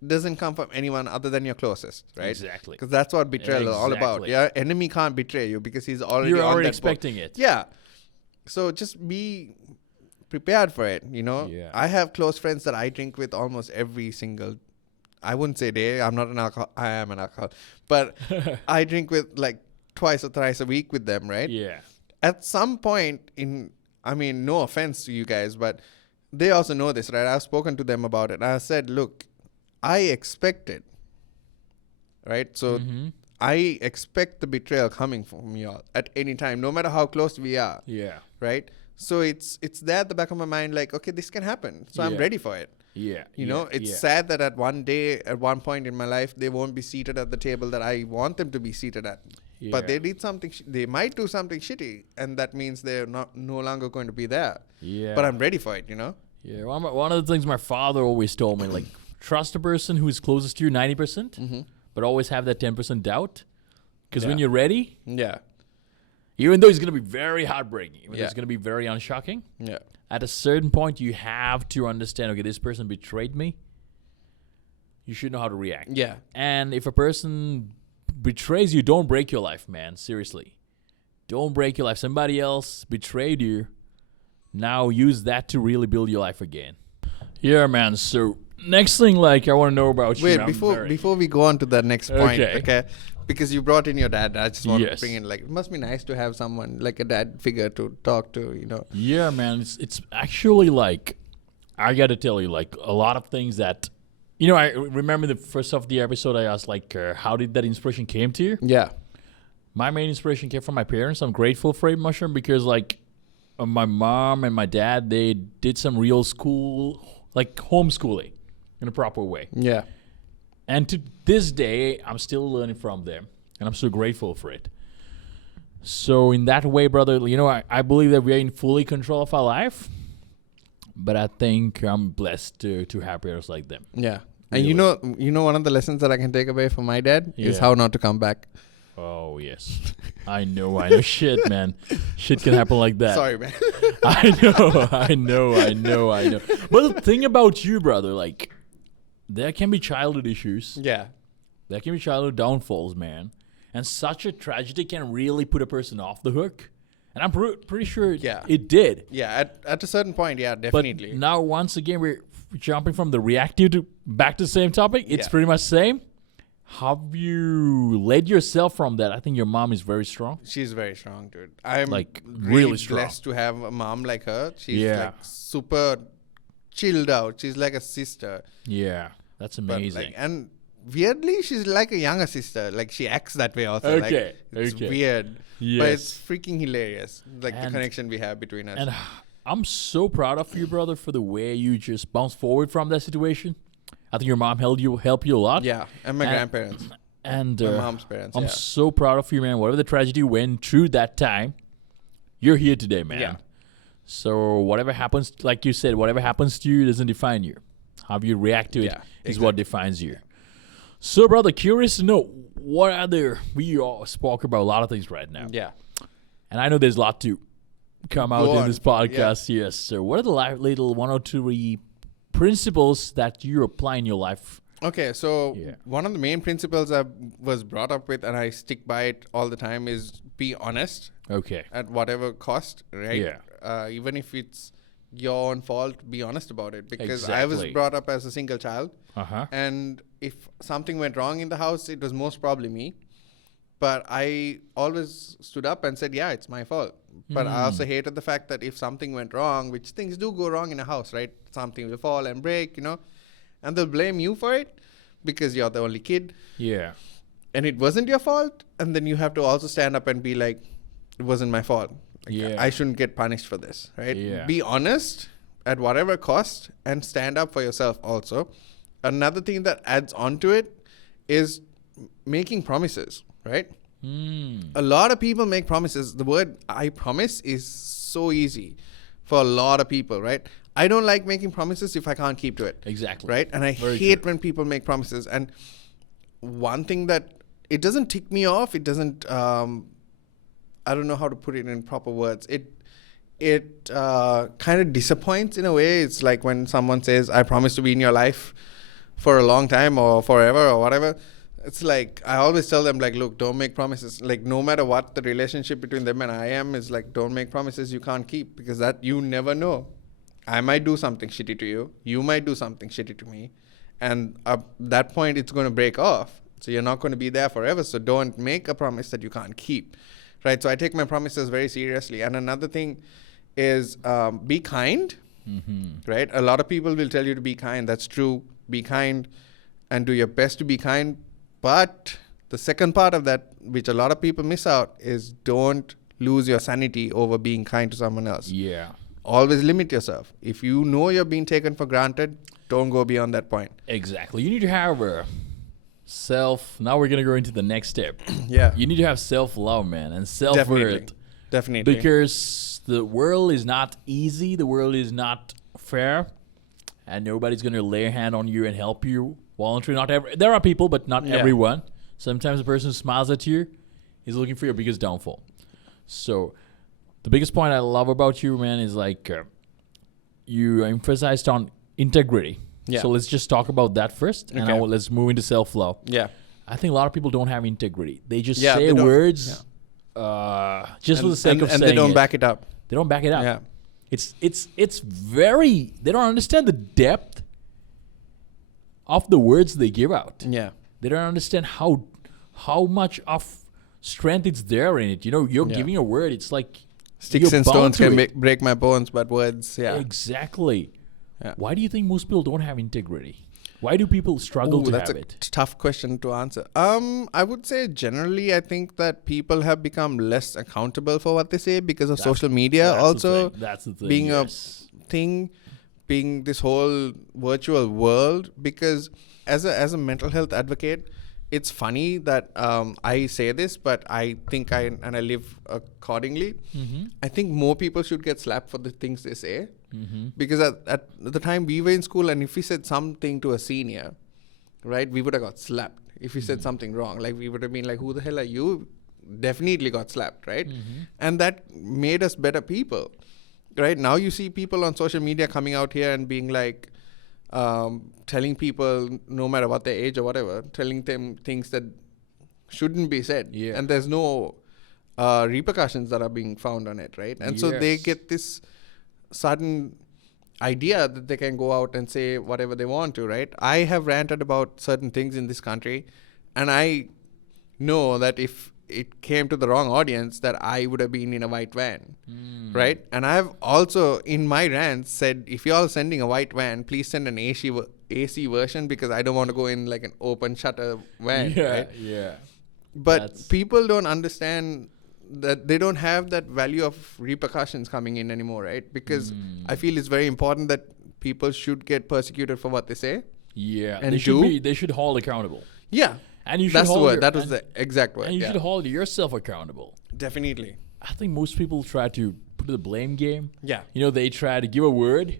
doesn't come from anyone other than your closest, right? Exactly. Because that's what betrayal is all about. Exactly. Your enemy can't betray you because he's already You're on already that boat. expecting it. Yeah. So just be prepared for it, Yeah. I have close friends that I drink with almost every single, I wouldn't say day. I'm not an alcohol. I am an alcohol. But I drink with like twice or thrice a week with them, right? Yeah. At some point no offense to you guys, but they also know this, right? I've spoken to them about it. I said, look, I expect it, right? So Mm-hmm. I expect the betrayal coming from y'all at any time, no matter how close we are, Yeah. right? So it's there at the back of my mind, like, okay, this can happen. So I'm Yeah. ready for it. Yeah. It's sad that at one point in my life, they won't be seated at the table that I want them to be seated at. But they did something, they might do something shitty, and that means they're no longer going to be there. Yeah. But I'm ready for it, Yeah. One of the things my father always told me, like, trust a person who is closest to you 90%, but always have that 10% doubt. Because when Yeah. you're ready, Yeah. even though it's going to be very heartbreaking, even though Yeah. it's going to be very unshocking, Yeah. at a certain point, you have to understand, okay, this person betrayed me. You should know how to react. Yeah. And if a person betrays you, don't break your life, man. Seriously. Don't break your life. Somebody else betrayed you. Now use that to really build your life again. Yeah, man. So next thing, I want to know about you. Wait, I'm before we go on to that next point, Okay. okay? Because you brought in your dad, I just want to Yes. bring in, it must be nice to have someone like a dad figure to talk to, Yeah, man. It's actually I got to tell you, a lot of things that, I remember the first of the episode I asked, how did that inspiration came to you? Yeah. My main inspiration came from my parents. I'm grateful for it, Mushroom, because my mom and my dad, they did some real school, homeschooling in a proper way. Yeah. And to this day, I'm still learning from them, and I'm so grateful for it. So in that way, brother, I believe that we are in fully control of our life, but I think I'm blessed to have parents like them. Yeah. And Really. one of the lessons that I can take away from my dad is Yeah. how not to come back. Oh, yes. I know. Shit, man. Shit can happen like that. Sorry, man. I know. But the thing about you, brother, there can be childhood issues. Yeah. There can be childhood downfalls, man. And such a tragedy can really put a person off the hook. And I'm pretty sure Yeah. it did. Yeah. At a certain point, yeah, definitely. But now, once again, we're jumping from the reactive to back to the same topic. It's Yeah. pretty much the same. Have you led yourself from that? I think your mom is very strong. She's very strong, dude. I'm Really strong. blessed to have a mom like her. She's Yeah. super chilled out. She's like a sister. Yeah, that's But amazing. and weirdly, she's like a younger sister. She acts that way also. Okay, It's okay. weird. But Yes. it's freaking hilarious. The And- connection we have between us. And I'm so proud of you, brother, for the way you just bounced forward from that situation. I think your mom helped you a lot. yeah. And my and- grandparents. And My mom's parents. I'm yeah. so proud of you, man. Whatever the tragedy went through that time, you're here today, man. Yeah. So whatever happens, like you said, whatever happens to you doesn't define you. How you react to it Yeah, is what defines you. So, brother, curious to know what other we all spoke about a lot of things right now, Yeah. and I know there's a lot to come out Go in on. this podcast. Yes. So, what are the little one or two principles that you apply in your life? Okay, so Yeah. one of the main principles I was brought up with, and I stick by it all the time, is be honest Okay. at whatever cost, right? Yeah. Even if it's your own fault, be honest about it. Because I was Exactly. brought up as a single child, Uh huh. and if something went wrong in the house, it was most probably me. But I always stood up and said, yeah, it's my fault. But I also hated the fact that if something went wrong, which things do go wrong in a house, right? Something will fall and break, and they'll blame you for it because you're the only kid. Yeah. And it wasn't your fault. And then you have to also stand up and be like, it wasn't my fault. Like, I shouldn't get punished for this, right? Yeah. Be honest at whatever cost and stand up for yourself also. Another thing that adds on to it is making promises, right? A lot of people make promises. The word I promise is so easy for a lot of people, right? I don't like making promises if I can't keep to it. Exactly. Right? And I hate when people make promises. And one thing that it doesn't tick me off, it doesn't, I don't know how to put it in proper words. It kind of disappoints in a way. It's like when someone says, I promise to be in your life for a long time or forever or whatever. It's like, I always tell them, like, look, don't make promises. Like, no matter what the relationship between them and I am is like, don't make promises you can't keep, because that you never know. I might do something shitty to you. You might do something shitty to me. And at that point, it's going to break off. So you're not going to be there forever. So don't make a promise that you can't keep. Right? So I take my promises very seriously. And another thing is be kind. Right? A lot of people will tell you to be kind. That's true. Be kind and do your best to be kind. But the second part of that, which a lot of people miss out, is don't lose your sanity over being kind to someone else. Yeah. Always limit yourself. If you know you're being taken for granted, don't go beyond that point. Exactly. You need to have a now we're going to go into the next step. Yeah. You need to have self-love, man, and self-worth. Definitely. Because the world is not easy. The world is not fair. And nobody's going to lay a hand on you and help you voluntarily. There are people, but not everyone. Sometimes the person who smiles at you is looking for your biggest downfall. So the biggest point I love about you, man, is like you emphasized on integrity. Yeah. So let's just talk about that first, and let's move into self-love. Yeah. I think a lot of people don't have integrity. They just say words just for the sake of saying it. And they don't back it up. They don't back it up. Yeah. It's very, they don't understand the depth of the words they give out. Yeah. They don't understand how much of strength it's there in it. You're giving a word. It's like sticks and stones can break my bones, but words, Exactly. Yeah. Why do you think most people don't have integrity? Why do people struggle to have it? That's a tough question to answer. I would say generally, I think that people have become less accountable for what they say because of social media. Also, that's the thing. Being a thing, being this whole virtual world. Because as a mental health advocate, it's funny that I say this, but I think I live accordingly. I think more people should get slapped for the things they say. Because at the time we were in school, and if we said something to a senior, right, we would have got slapped. If we said something wrong, like we would have been like, who the hell are you? Definitely got slapped, right? And that made us better people, right? Now you see people on social media coming out here and being like, telling people, no matter what their age or whatever, telling them things that shouldn't be said. Yeah. And there's no repercussions that are being found on it, right? And so they get this sudden idea that they can go out and say whatever they want to, right? I have ranted about certain things in this country, and I know that if it came to the wrong audience, that I would have been in a white van, right? And I've also, in my rants, said, if you're all sending a white van, please send an AC version, because I don't want to go in like an open shutter van, right? Yeah. But people don't understand that they don't have that value of repercussions coming in anymore, right? Because I feel it's very important that people should get persecuted for what they say. Yeah. And they should hold accountable. Yeah. And you should That's the word. That was the exact word. And you should hold yourself accountable. Definitely. I think most people try to put the blame game. Yeah. They try to give a word,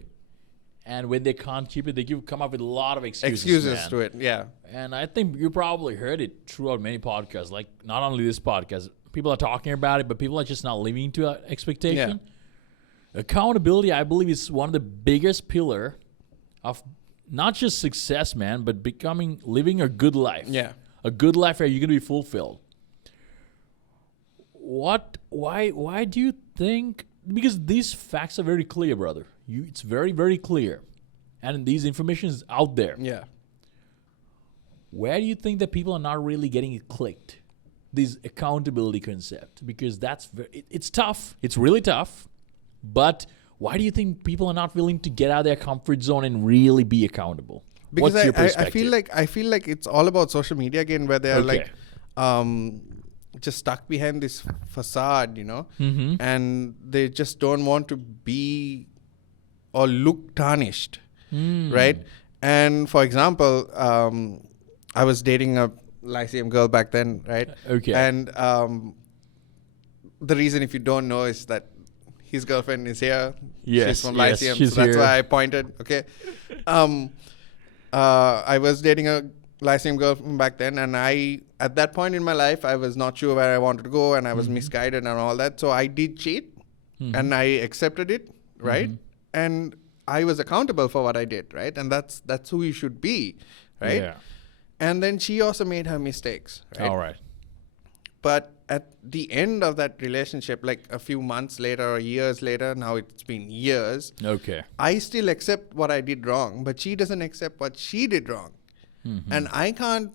and when they can't keep it, they come up with a lot of excuses to it. Yeah. And I think you probably heard it throughout many podcasts, like not only this podcast. People are talking about it, but people are just not living to that expectation. Yeah. Accountability, I believe, is one of the biggest pillar of not just success, man, but living a good life. Yeah. A good life where you're going to be fulfilled. Why do you think? Because these facts are very clear, brother. It's very, very clear. And these information is out there. Yeah. Where do you think that people are not really getting it clicked? this accountability concept, because it's tough. It's really tough. But why do you think people are not willing to get out of their comfort zone and really be accountable? Because What's your I perspective? I feel like it's all about social media again, where they're like just stuck behind this facade, and they just don't want to be or look tarnished, right? And for example, I was dating a Lyceum girl back then, right? Okay. And the reason, if you don't know, is that his girlfriend is here. Yes, she's from yes, Lyceum, she's so that's here. why I pointed. Okay. I was dating a Lyceum girl from back then, and at that point in my life, I was not sure where I wanted to go, and I was misguided and all that. So I did cheat, and I accepted it, right? And I was accountable for what I did, right? And that's who you should be, right? Yeah. And then she also made her mistakes, right? All right. But at the end of that relationship, like a few months later or years later, now it's been years, Okay. I still accept what I did wrong, but she doesn't accept what she did wrong. And I can't,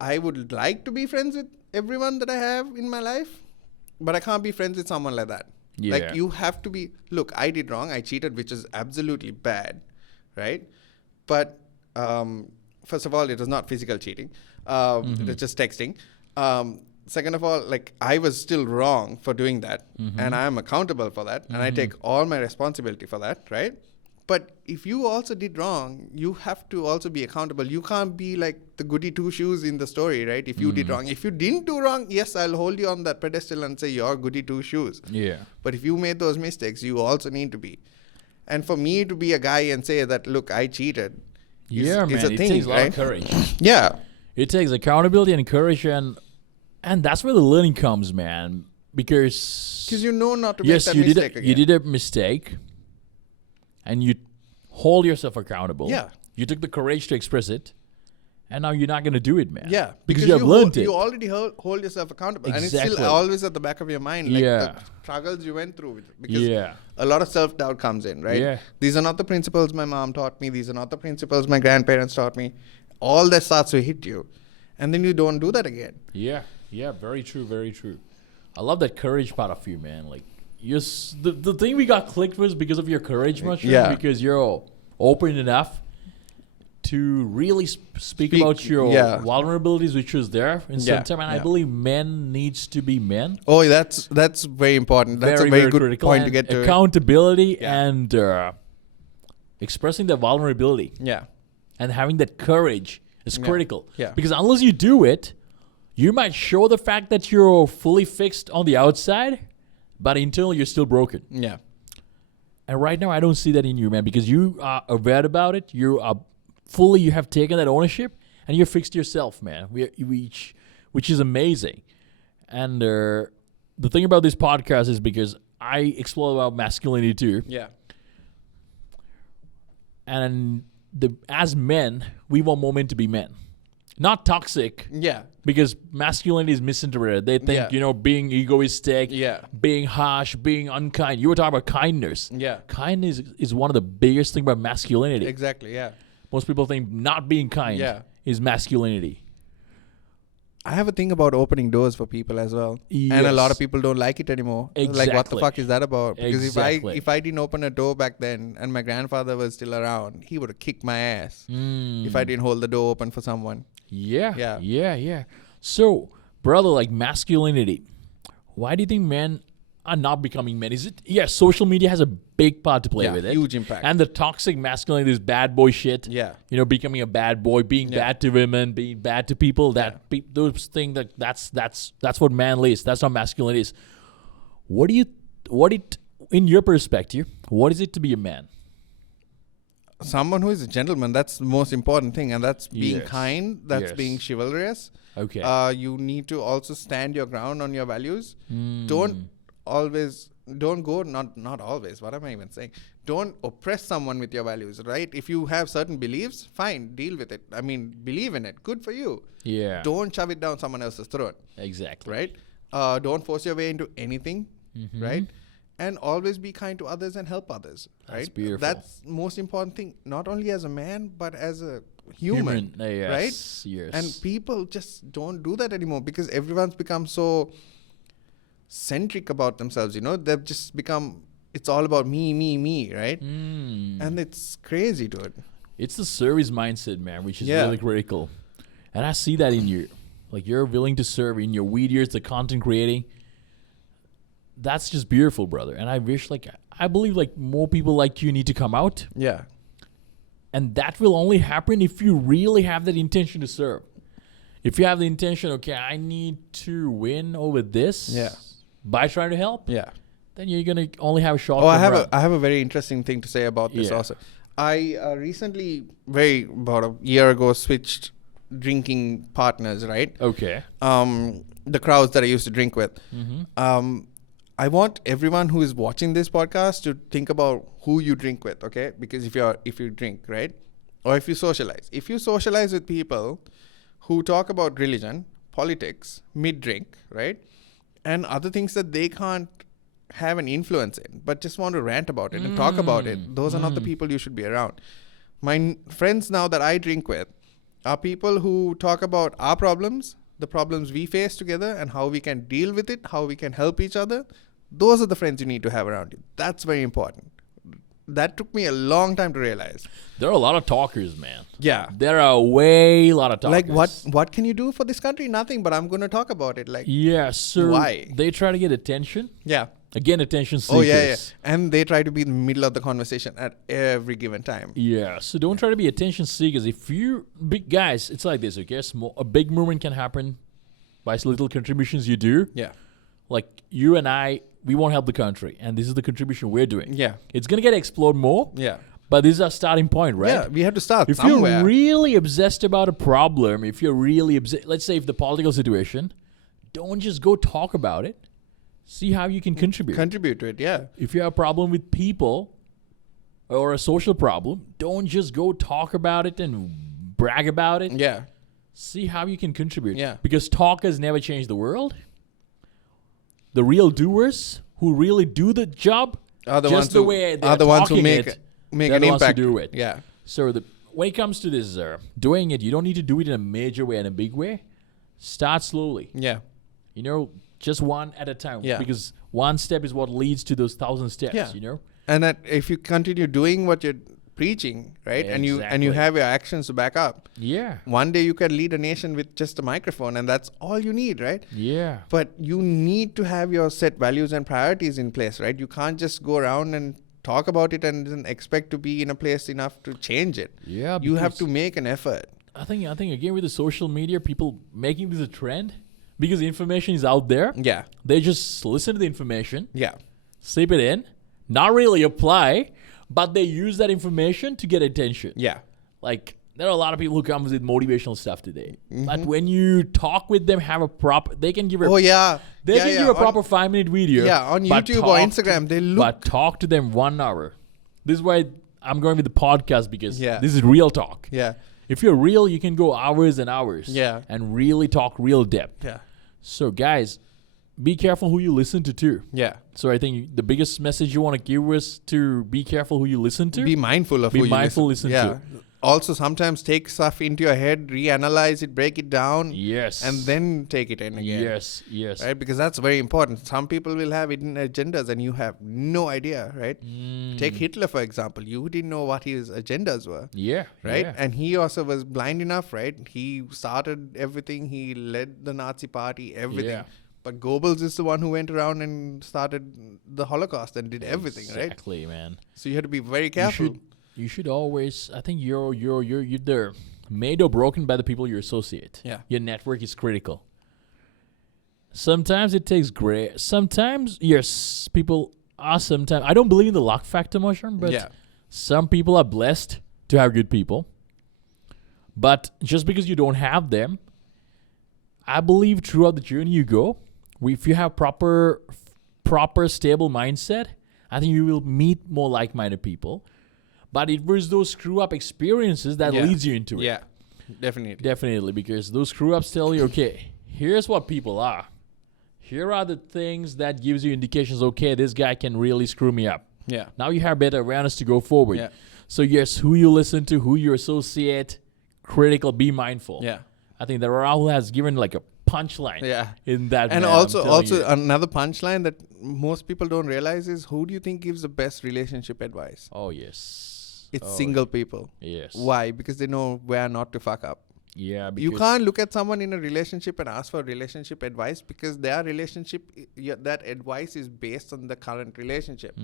I would like to be friends with everyone that I have in my life, but I can't be friends with someone like that. Yeah. Like, you have to be, look, I did wrong, I cheated, which is absolutely bad, right? But first of all, it was not physical cheating. It was just texting. Second of all, I was still wrong for doing that, and I am accountable for that, and I take all my responsibility for that, right? But if you also did wrong, you have to also be accountable. You can't be like the goody two shoes in the story, right? If you did wrong. If you didn't do wrong, yes, I'll hold you on that pedestal and say you're goody two shoes. Yeah. But if you made those mistakes, you also need to be. And for me to be a guy and say that, look, I cheated, is Man. a It thing, takes a lot right? of courage. Yeah. It takes accountability and courage, and that's where the learning comes, man. Because Because not to yes, make that you mistake did again. you did a mistake, and you hold yourself accountable. Yeah. You took the courage to express it, and now you're not going to do it, man. Yeah, because you have learned it. You already hold yourself accountable, and it's Exactly. still always at the back of your mind, like Yeah. the struggles you went through with it. Because Yeah. a lot of self-doubt comes in, right? Yeah. These are not the principles my mom taught me. These are not the principles my grandparents taught me. All that starts to hit you, and then you don't do that again. Yeah, very true, very true. I love that courage part of you, man. Like, the thing we got clicked was because of your courage, Mushroom. Yeah. Because you're open enough to really speak about your vulnerabilities, which was there in some time. And I believe men needs to be men. Oh, that's very important. That's a very good critical. point to And get to. accountability and expressing the vulnerability Yeah. and having that courage is critical. Yeah. Because unless you do it, you might show the fact that you're fully fixed on the outside, but internally you're still broken. Yeah. And right now, I don't see that in you, man, because you are aware about it. You have taken that ownership, and you're fixed yourself, man. Which is amazing. And the thing about this podcast is because I explore about masculinity too, Yeah. and as men, we want more men to be men, not toxic. Yeah. Because masculinity is misinterpreted. They think, being egoistic, Yeah. being harsh, being unkind. You were talking about kindness. Yeah. Kindness is one of the biggest things about masculinity. Exactly. Yeah. Most people think not being kind is masculinity. I have a thing about opening doors for people as well. And a lot of people don't like it anymore. Like, what the Exactly. fuck is that about? Because Exactly. if I didn't open a door back then and my grandfather was still around, he would have kicked my ass if I didn't hold the door open for someone. Yeah. So, brother, like masculinity, why do you think men are not becoming men? Is it, social media has a big part to play with it. Huge impact. And the toxic masculinity, this bad boy shit. Yeah. Becoming a bad boy, being bad to women, being bad to people. Those things that's what manly is. That's not masculinity is. In your perspective, what is it to be a man? Someone who is a gentleman, that's the most important thing. And that's being Yes. kind. That's Yes. being chivalrous. Okay. You need to also stand your ground on your values. Hmm. Don't go, not always, what am I even saying? Don't oppress someone with your values, right? If you have certain beliefs, fine, deal with it. I mean, believe in it. Good for you. Yeah. Don't shove it down someone else's throat, Exactly. right? Don't force your way into anything, right? And always be kind to others and help others, right? That's beautiful. That's most important thing, not only as a man, but as a human, yes, right? Yes. And people just don't do that anymore because everyone's become so centric about themselves, they've just become, it's all about me, right? And it's crazy, dude. It's the service mindset, man, which is Yeah. really critical. And I see that in you. Like, you're willing to serve in your videos, the content creating. That's just beautiful, brother. And I believe more people like you need to come out. Yeah. And that will only happen if you really have that intention to serve. If you have the intention, okay, I need to win over this by trying to help, then you're going to only have a short run. I have a very interesting thing to say about this also. I recently, about a year ago, switched drinking partners, right? Okay. The crowds that I used to drink with. I want everyone who is watching this podcast to think about who you drink with, okay? Because if you drink, right? Or if you socialize with people who talk about religion, politics, mid-drink, right? And other things that they can't have an influence in, but just want to rant about it and talk about it. Those are not the people you should be around. My friends now that I drink with are people who talk about our problems, the problems we face together, and how we can deal with it, how we can help each other. Those are the friends you need to have around you. That's very important. That took me a long time to realize. There are a lot of talkers, man. Yeah. There are a lot of talkers. Like, what can you do for this country? Nothing, but I'm going to talk about it. Like, so why? They try to get attention. Yeah. Again, attention seekers. Oh, yeah. And they try to be in the middle of the conversation at every given time. Yeah, so don't try to be attention seekers. If you, big guys, it's like this, okay? A big movement can happen by little contributions you do. Yeah. Like you and I, we won't help the country, and this is the contribution we're doing. Yeah. It's going to get explode more. Yeah. But this is our starting point, right? Yeah, we have to start if somewhere. You're really obsessed about a problem, if you're really let's say if the political situation, don't just go talk about it. See how you can contribute. Contribute to it, yeah. If you have a problem with people or a social problem, don't just go talk about it and brag about it. Yeah. See how you can contribute. Yeah. Because talkers never change the world. The real doers who really do the job Are the just ones the who way they're are the ones who talking make it, make they're an the ones who impact. do it. Yeah. So when it comes to this, doing it, you don't need to do it in a major way and a big way. Start slowly. Yeah. Just one at a time. Yeah. Because one step is what leads to those 1,000 steps. Yeah. And that if you continue doing what you're preaching, right, and you Exactly. have your actions to back up, Yeah. one day you can lead a nation with just a microphone, and that's all you need, right? Yeah. But you need to have your set values and priorities in place, right? You can't just go around and talk about it and then expect to be in a place enough to change it. Yeah. You have because to make an effort. I think again with the social media, people making this a trend because the information is out there. Yeah. They just listen to the information, Yeah. sip it in, not really apply, but they use that information to get attention. Yeah. Like there are a lot of people who come with motivational stuff today. Mm-hmm. But when you talk with them, have a proper, they can give a Oh, yeah. they can give a proper 5-minute video. Yeah, on but YouTube or talk Instagram, they look. But talk to them 1 hour. This is why I'm going with the podcast because this is real talk. Yeah. If you're real, you can go hours and hours. Yeah. And really talk real depth. Yeah. So guys, be careful who you listen to too. Yeah. So I think the biggest message you want to give is to be careful who you listen to. Be mindful of Be who you mindful, listen yeah. to. Also, sometimes take stuff into your head, reanalyze it, break it down, Yes. and then take it in again. Yes. Right? Because that's very important. Some people will have hidden agendas and you have no idea, right? Take Hitler, for example. You didn't know what his agendas were. Yeah. Right? Yeah. And he also was blind enough, right? He started everything. He led the Nazi party, everything. Yeah. But Goebbels is the one who went around and started the Holocaust and did everything, right? Exactly, man. So you have to be very careful. You should always. I think you're either made or broken by the people you associate. Yeah. Your network is critical. Sometimes it takes great. Sometimes yes, people are. Sometimes I don't believe in the luck factor, Mushroom, but Yeah. some people are blessed to have good people. But just because you don't have them, I believe throughout the journey you go, if you have proper stable mindset, I think you will meet more like-minded people. But it was those screw-up experiences that leads you into it. Yeah, definitely. Definitely, because those screw-ups tell you, okay, here's what people are. Here are the things that gives you indications, okay, this guy can really screw me up. Yeah. Now you have better awareness to go forward. Yeah. So yes, who you listen to, who you associate, critical, be mindful. Yeah. I think that Rahul has given like a punchline in that. And man, I'm also telling you. another punchline that most people don't realize is, who do you think gives the best relationship advice? Oh, yes. It's single people. Yes. Why? Because they know where not to fuck up. Yeah. Because You can't look at someone in a relationship and ask for relationship advice, because their relationship, that advice is based on the current relationship,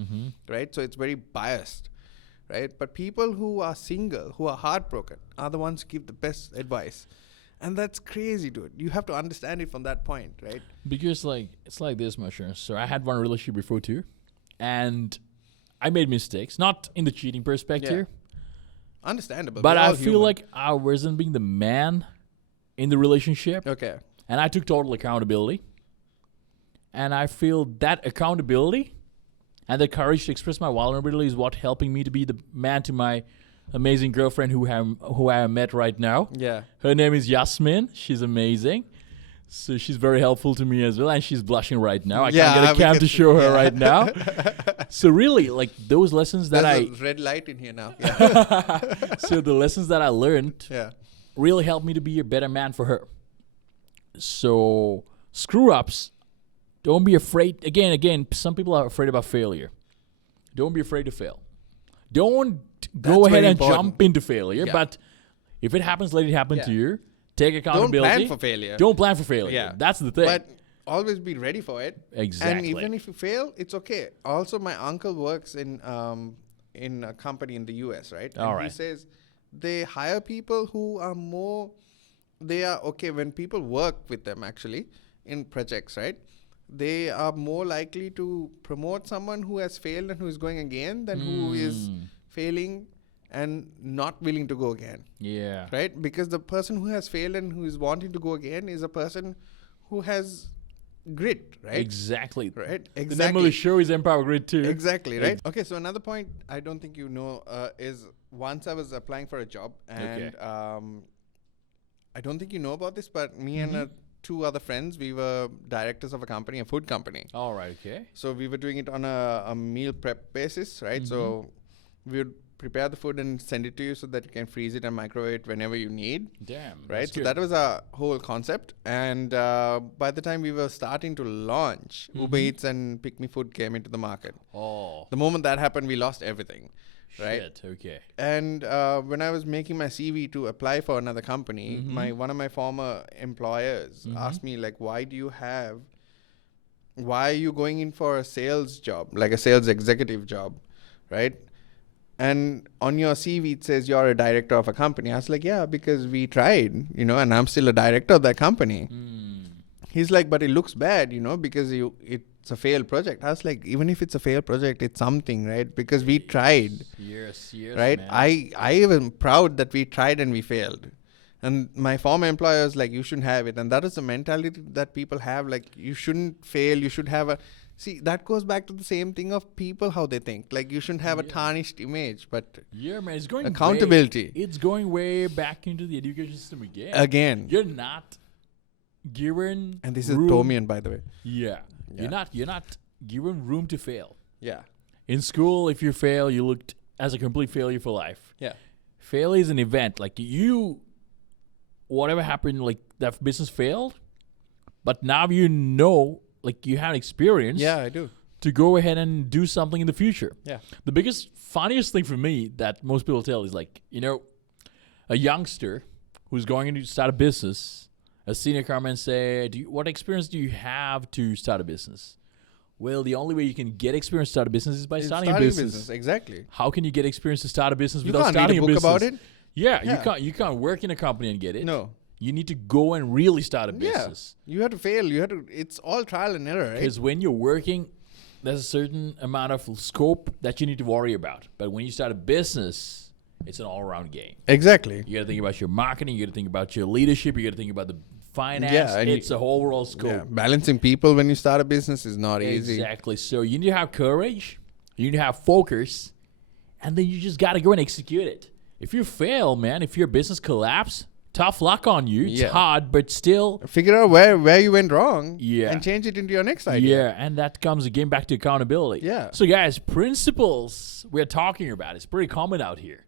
right? So it's very biased, right? But people who are single, who are heartbroken, are the ones who give the best advice. And that's crazy, dude. You have to understand it from that point, right? Because like it's like this, Mushroom. So I had one relationship before too, and I made mistakes, not in the cheating perspective, Understandable. but We're I all feel human. like I wasn't being the man in the relationship, Okay. and I took total accountability. And I feel that accountability and the courage to express my vulnerability is what helping me to be the man to my amazing girlfriend who I met right now. Yeah. Her name is Yasmin. She's amazing. So she's very helpful to me as well, and she's blushing right now. I can't get a cam to show her right now. So really, like those lessons that There's a red light in here now. Yeah. so the lessons that I learned Yeah. really helped me to be a better man for her. So screw ups, don't be afraid. Again, some people are afraid about failure. Don't be afraid to fail. Don't go That's ahead very and important. jump into failure. Yeah. But if it happens, let it happen to Yeah. you. Take Don't accountability. plan for failure. Don't plan for failure. Yeah. That's the thing. But always be ready for it. Exactly. And even if you fail, it's okay. Also, my uncle works in a company in the US, right? And All he right. says they hire people who are more, they are okay when people work with them actually in projects, right? They are more likely to promote someone who has failed and who is going again than who is failing and not willing to go again. Yeah. Right? Because the person who has failed and who is wanting to go again is a person who has grit, right? Exactly. Right? The name of Exactly. the show is Empower Grid too. Exactly, right? Okay, so another point I don't think you know is once I was applying for a job and I don't think you know about this, but me and two other friends, we were directors of a company, a food company. All right. Okay. So we were doing it on a meal prep basis, right? So we would prepare the food and send it to you so that you can freeze it and microwave it whenever you need. Damn. Right, that's so good. that was our whole concept, and by the time we were starting to launch, Uber Eats and Pick Me Food came into the market. Oh. The moment that happened, we lost everything, right? Shit. Okay. And when I was making my CV to apply for another company, one of my former employers asked me, like, why are you going in for a sales job, like a sales executive job, right? And on your CV, it says you're a director of a company. I was like, yeah, because we tried, and I'm still a director of that company. He's like, but it looks bad, because it's a failed project. I was like, even if it's a failed project, it's something, right? Because we tried, Yes, right? man. I am proud that we tried and we failed. And my former employer was like, you shouldn't have it. And that is the mentality that people have. Like, you shouldn't fail. You should have See, that goes back to the same thing of people, how they think. Like, you shouldn't have a tarnished image, but Yeah, man. It's going accountability. It's going way back into the education system again. Again. You're not given. And this is room. Tomian, by the way. Yeah. You're not given room to fail. Yeah. In school, if you fail, you looked as a complete failure for life. Yeah. Failure is an event. Like whatever happened, like that business failed, but now like you have experience. Yeah, I do. To go ahead and do something in the future. Yeah. The biggest, funniest thing for me that most people tell is like, a youngster who's going to start a business, a senior come and say, what experience do you have to start a business? Well, the only way you can get experience to start a business is by starting a business. Exactly. How can you get experience to start a business You without can't starting read a book business? about it. Yeah, you can't work in a company and get it. No. You need to go and really start a business. Yeah. You have to fail. It's all trial and error, right? Because when you're working, there's a certain amount of scope that you need to worry about. But when you start a business, it's an all-around game. Exactly. You got to think about your marketing. You got to think about your leadership. You got to think about the finance. Yeah, and It's a whole world scope. Yeah. Balancing people when you start a business is not easy. Exactly. So you need to have courage. You need to have focus. And then you just got to go and execute it. If you fail, man, if your business collapse, tough luck on you. It's hard, but still. Figure out where you went wrong Yeah. and change it into your next idea. Yeah, and that comes again back to accountability. Yeah. So, guys, principles we're talking about is pretty common out here.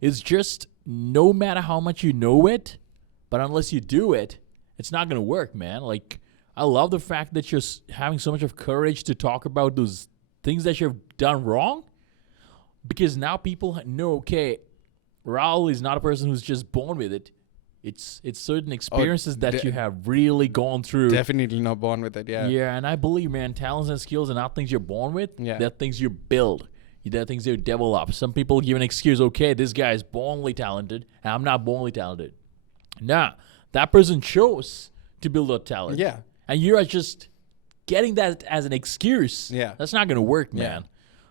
It's just no matter how much you know it, but unless you do it, it's not gonna work, man. Like, I love the fact that you're having so much of courage to talk about those things that you've done wrong, because now people know, okay, Raul is not a person who's just born with it. It's certain experiences that you have really gone through. Definitely not born with it, yeah. Yeah, and I believe, man, talents and skills are not things you're born with. Yeah. They're things you build. They're things you develop. Some people give an excuse, okay, this guy is bornly talented, and I'm not bornly talented. Nah, that person chose to build that talent. Yeah. And you are just getting that as an excuse. Yeah. That's not going to work, Yeah. man.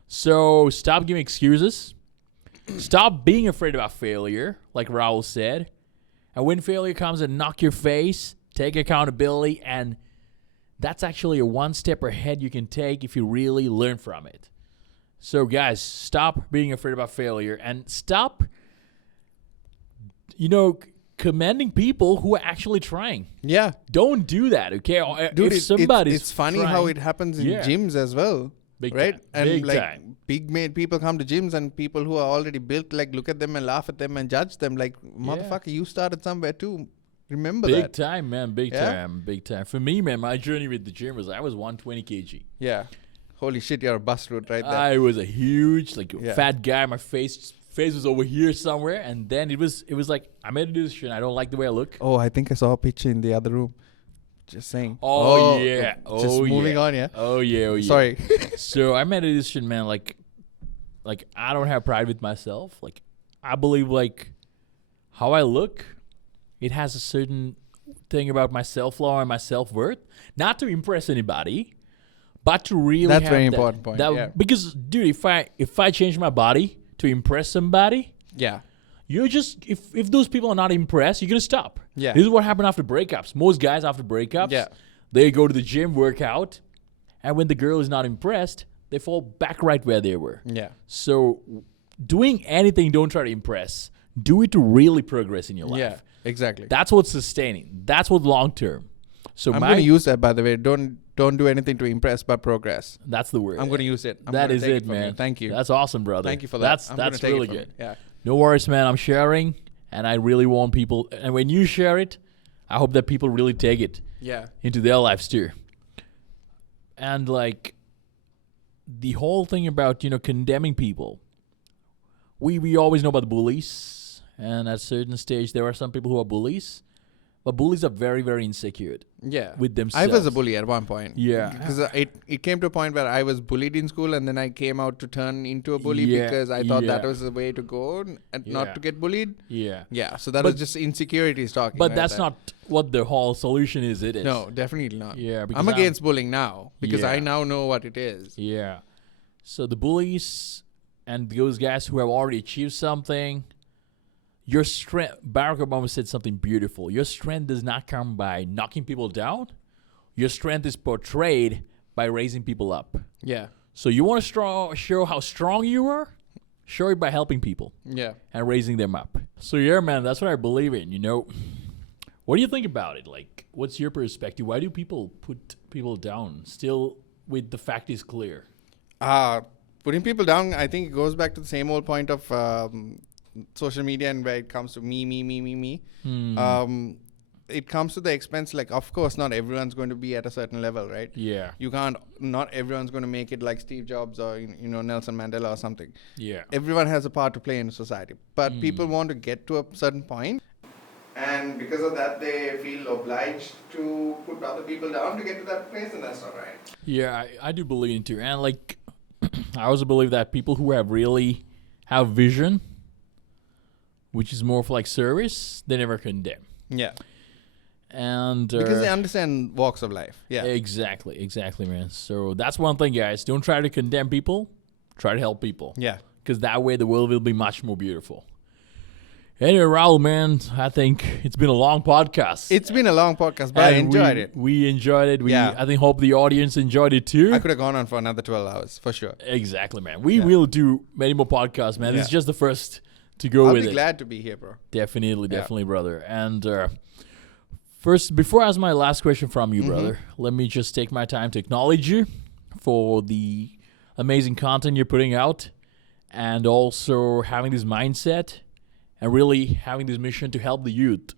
So stop giving excuses. Stop being afraid about failure, like Raul said. And when failure comes and knock your face, take accountability, and that's actually a one step ahead you can take if you really learn from it. So guys, stop being afraid about failure and stop, commending people who are actually trying. Yeah. Don't do that, okay? Dude, if somebody's it's funny how it happens in gyms as well. Big right? time. And Big like time. big made people come to gyms and people who are already built, like, look at them and laugh at them and judge them. Like, motherfucker, you started somewhere too. Remember Big that. time, man. Big time. Big time. For me, man, my journey with the gym was I was 120 kg. Yeah. Holy shit, you're a bust route right there. I was a huge, fat guy. My face was over here somewhere, and then it was like I made a decision. I don't like the way I look. Oh, I think I saw a picture in the other room. Just saying. Oh yeah. Just moving on, yeah. Oh yeah. Sorry. So I made a decision, man. Like I don't have pride with myself. Like I believe how I look, it has a certain thing about my self-love and my self-worth. Not to impress anybody, but to really That's have very that, important point. Yeah. Because dude, if I change my body to impress somebody, Yeah. you're just if those people are not impressed, you're gonna stop. Yeah. This is what happened after breakups. Most guys after breakups, Yeah. they go to the gym, work out, and when the girl is not impressed, they fall back right where they were. Yeah. So doing anything, don't try to impress. Do it to really progress in your life. Yeah. Exactly. That's what's sustaining. That's what's long term. So I'm going to use that, by the way. Don't do anything to impress, but progress. That's the word. I'm going to use it. That is it, from man. you. Thank you. That's awesome, brother. Thank you for that. That's really good. Yeah. No worries, man. I'm sharing, and I really want people. And when you share it, I hope that people really take it Yeah. into their lives too. And the whole thing about condemning people. We always know about the bullies, and at a certain stage, there are some people who are bullies, but bullies are very, very insecure Yeah. with themselves. I was a bully at one point. Yeah. Because it came to a point where I was bullied in school, and then I came out to turn into a bully Yeah, because I thought that yeah. was the way to go and not Yeah. to get bullied. Yeah. Yeah. So that But- was just insecurities talking. But right that's there. not what the whole solution is. It is. No, definitely not. Yeah. Because I'm against bullying now because I Yeah. now know what it is. Yeah. So the bullies and those guys who have already achieved something, your strength, Barack Obama said something beautiful. Your strength does not come by knocking people down. Your strength is portrayed by raising people up. Yeah. So you want to show how strong you are? Show it by helping people Yeah. and raising them up. So yeah, man, that's what I believe in, What do you think about it? Like, what's your perspective? Why do people put people down still with the fact is clear? Putting people down, I think it goes back to the same old point of social media and where it comes to me. It comes to the expense, of course, not everyone's going to be at a certain level, right? Yeah. Not everyone's going to make it like Steve Jobs or, Nelson Mandela or something. Yeah. Everyone has a part to play in society. But people want to get to a certain point, and because of that, they feel obliged to put other people down to get to that place, and that's not right. Yeah, I do believe in too. And I also believe that people who have vision, which is more for service, they never condemn. Yeah. And Because they understand walks of life. Yeah. Exactly, man. So that's one thing, guys. Don't try to condemn people. Try to help people. Yeah. Because that way the world will be much more beautiful. Anyway, Raul, man, I think it's been a long podcast. It's been a long podcast, but I enjoyed it. We enjoyed it. Yeah. I think hope the audience enjoyed it too. I could have gone on for another 12 hours, for sure. Exactly, man. We will do many more podcasts, man. This is just the first to go I'll with be it. glad to be here, bro. Definitely, brother. And first, before I ask my last question from you, brother, let me just take my time to acknowledge you for the amazing content you're putting out and also having this mindset and really having this mission to help the youth.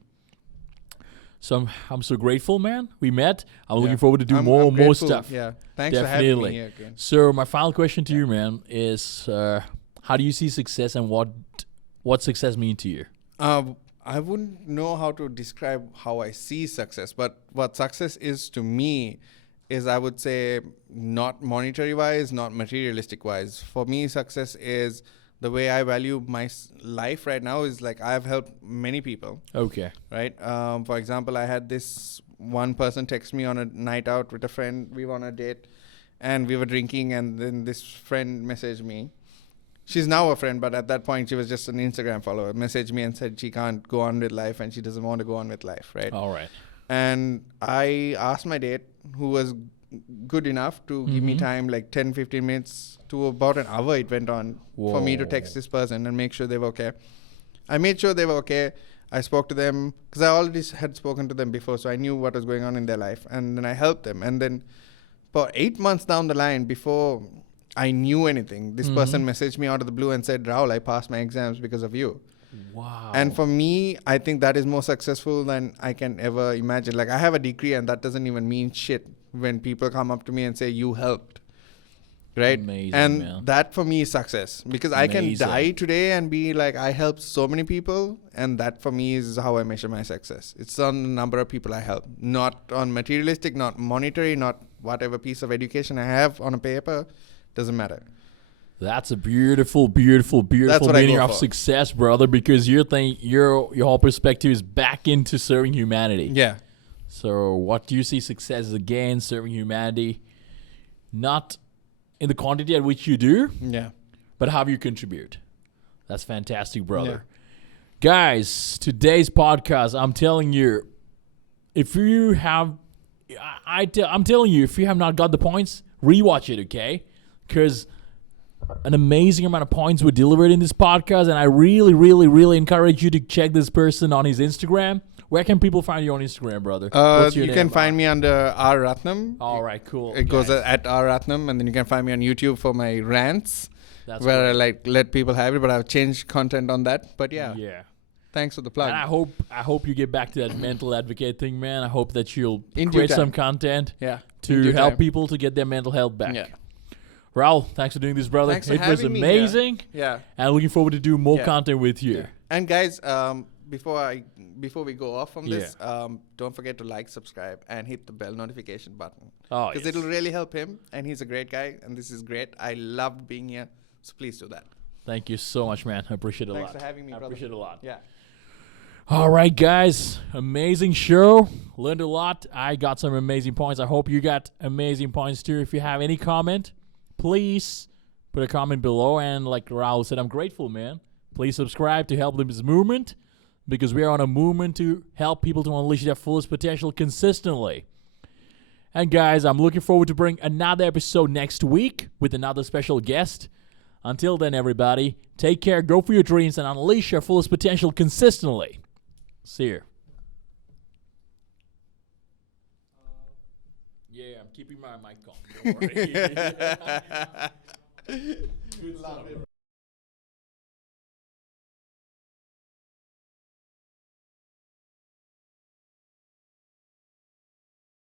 So I'm so grateful, man. We met. I'm looking forward to do I'm more grateful. stuff. Yeah. Thanks for having me here again. So my final question to you, man, is how do you see success, and what success mean to you? I wouldn't know how to describe how I see success, but what success is to me is, I would say, not monetary wise, not materialistic wise. For me, success is the way I value my life right now is like I've helped many people. Okay. Right. For example, I had this one person text me on a night out with a friend. We were on a date and we were drinking, and then this friend messaged me. She's now a friend, but at that point she was just an Instagram follower. Messaged me and said she can't go on with life and she doesn't want to go on with life. Right. All right. And I asked my date, who was good enough to give me time, like 10, 15 minutes to about an hour it went on for me to text this person and make sure they were okay. I made sure they were okay. I spoke to them because I already had spoken to them before, so I knew what was going on in their life. And then I helped them. And then for 8 months down the line, before I knew anything, this person messaged me out of the blue and said, Rahul, I passed my exams because of you. Wow. And for me, I think that is more successful than I can ever imagine. Like, I have a degree and that doesn't even mean shit when people come up to me and say, you helped. Right? Amazing, and man. that for me is success, because I can die today and be like, I helped so many people. And that for me is how I measure my success. It's on the number of people I help, not on materialistic, not monetary, not whatever piece of education I have on a paper. Doesn't matter. That's a beautiful, beautiful, beautiful meaning of success, brother, because your whole perspective is back into serving humanity. Yeah. So what do you see success as? Again, serving humanity, not in the quantity at which you do, but how you contribute. That's fantastic, brother. Yeah. Guys, today's podcast, I'm telling you, if you have, I'm telling you, if you have not got the points, rewatch it, okay? Because an amazing amount of points were delivered in this podcast, and I really, really, really encourage you to check this person on his Instagram. Where can people find you on Instagram, brother? You can find me under R. Rutnam. All right, cool. It goes at R. Rutnam, and then you can find me on YouTube for my rants, where I like let people have it, but I've changed content on that. But yeah. Thanks for the plug. And I hope you get back to that mental advocate thing, man. I hope that you'll create some content to help people to get their mental health back. Yeah. Rahul, thanks for doing this, brother. Thanks for it was amazing. Yeah. And looking forward to do more content with you. Yeah. And guys, before we go off from this, don't forget to like, subscribe, and hit the bell notification button. Because it'll really help him, and he's a great guy, and this is great. I loved being here, so please do that. Thanks you so much, man. I appreciate it a lot. Thanks for having me, brother. I appreciate it a lot. Yeah. All right, guys. Amazing show. Learned a lot. I got some amazing points. I hope you got amazing points too. If you have any comment, please put a comment below. And like Rahul said, I'm grateful, man. Please subscribe to help this movement, because we are on a movement to help people to unleash their fullest potential consistently. And guys, I'm looking forward to bring another episode next week with another special guest. Until then, everybody, take care, go for your dreams, and unleash your fullest potential consistently. See you. Yeah, I'm keeping my mic on. Don't worry. Good stuff.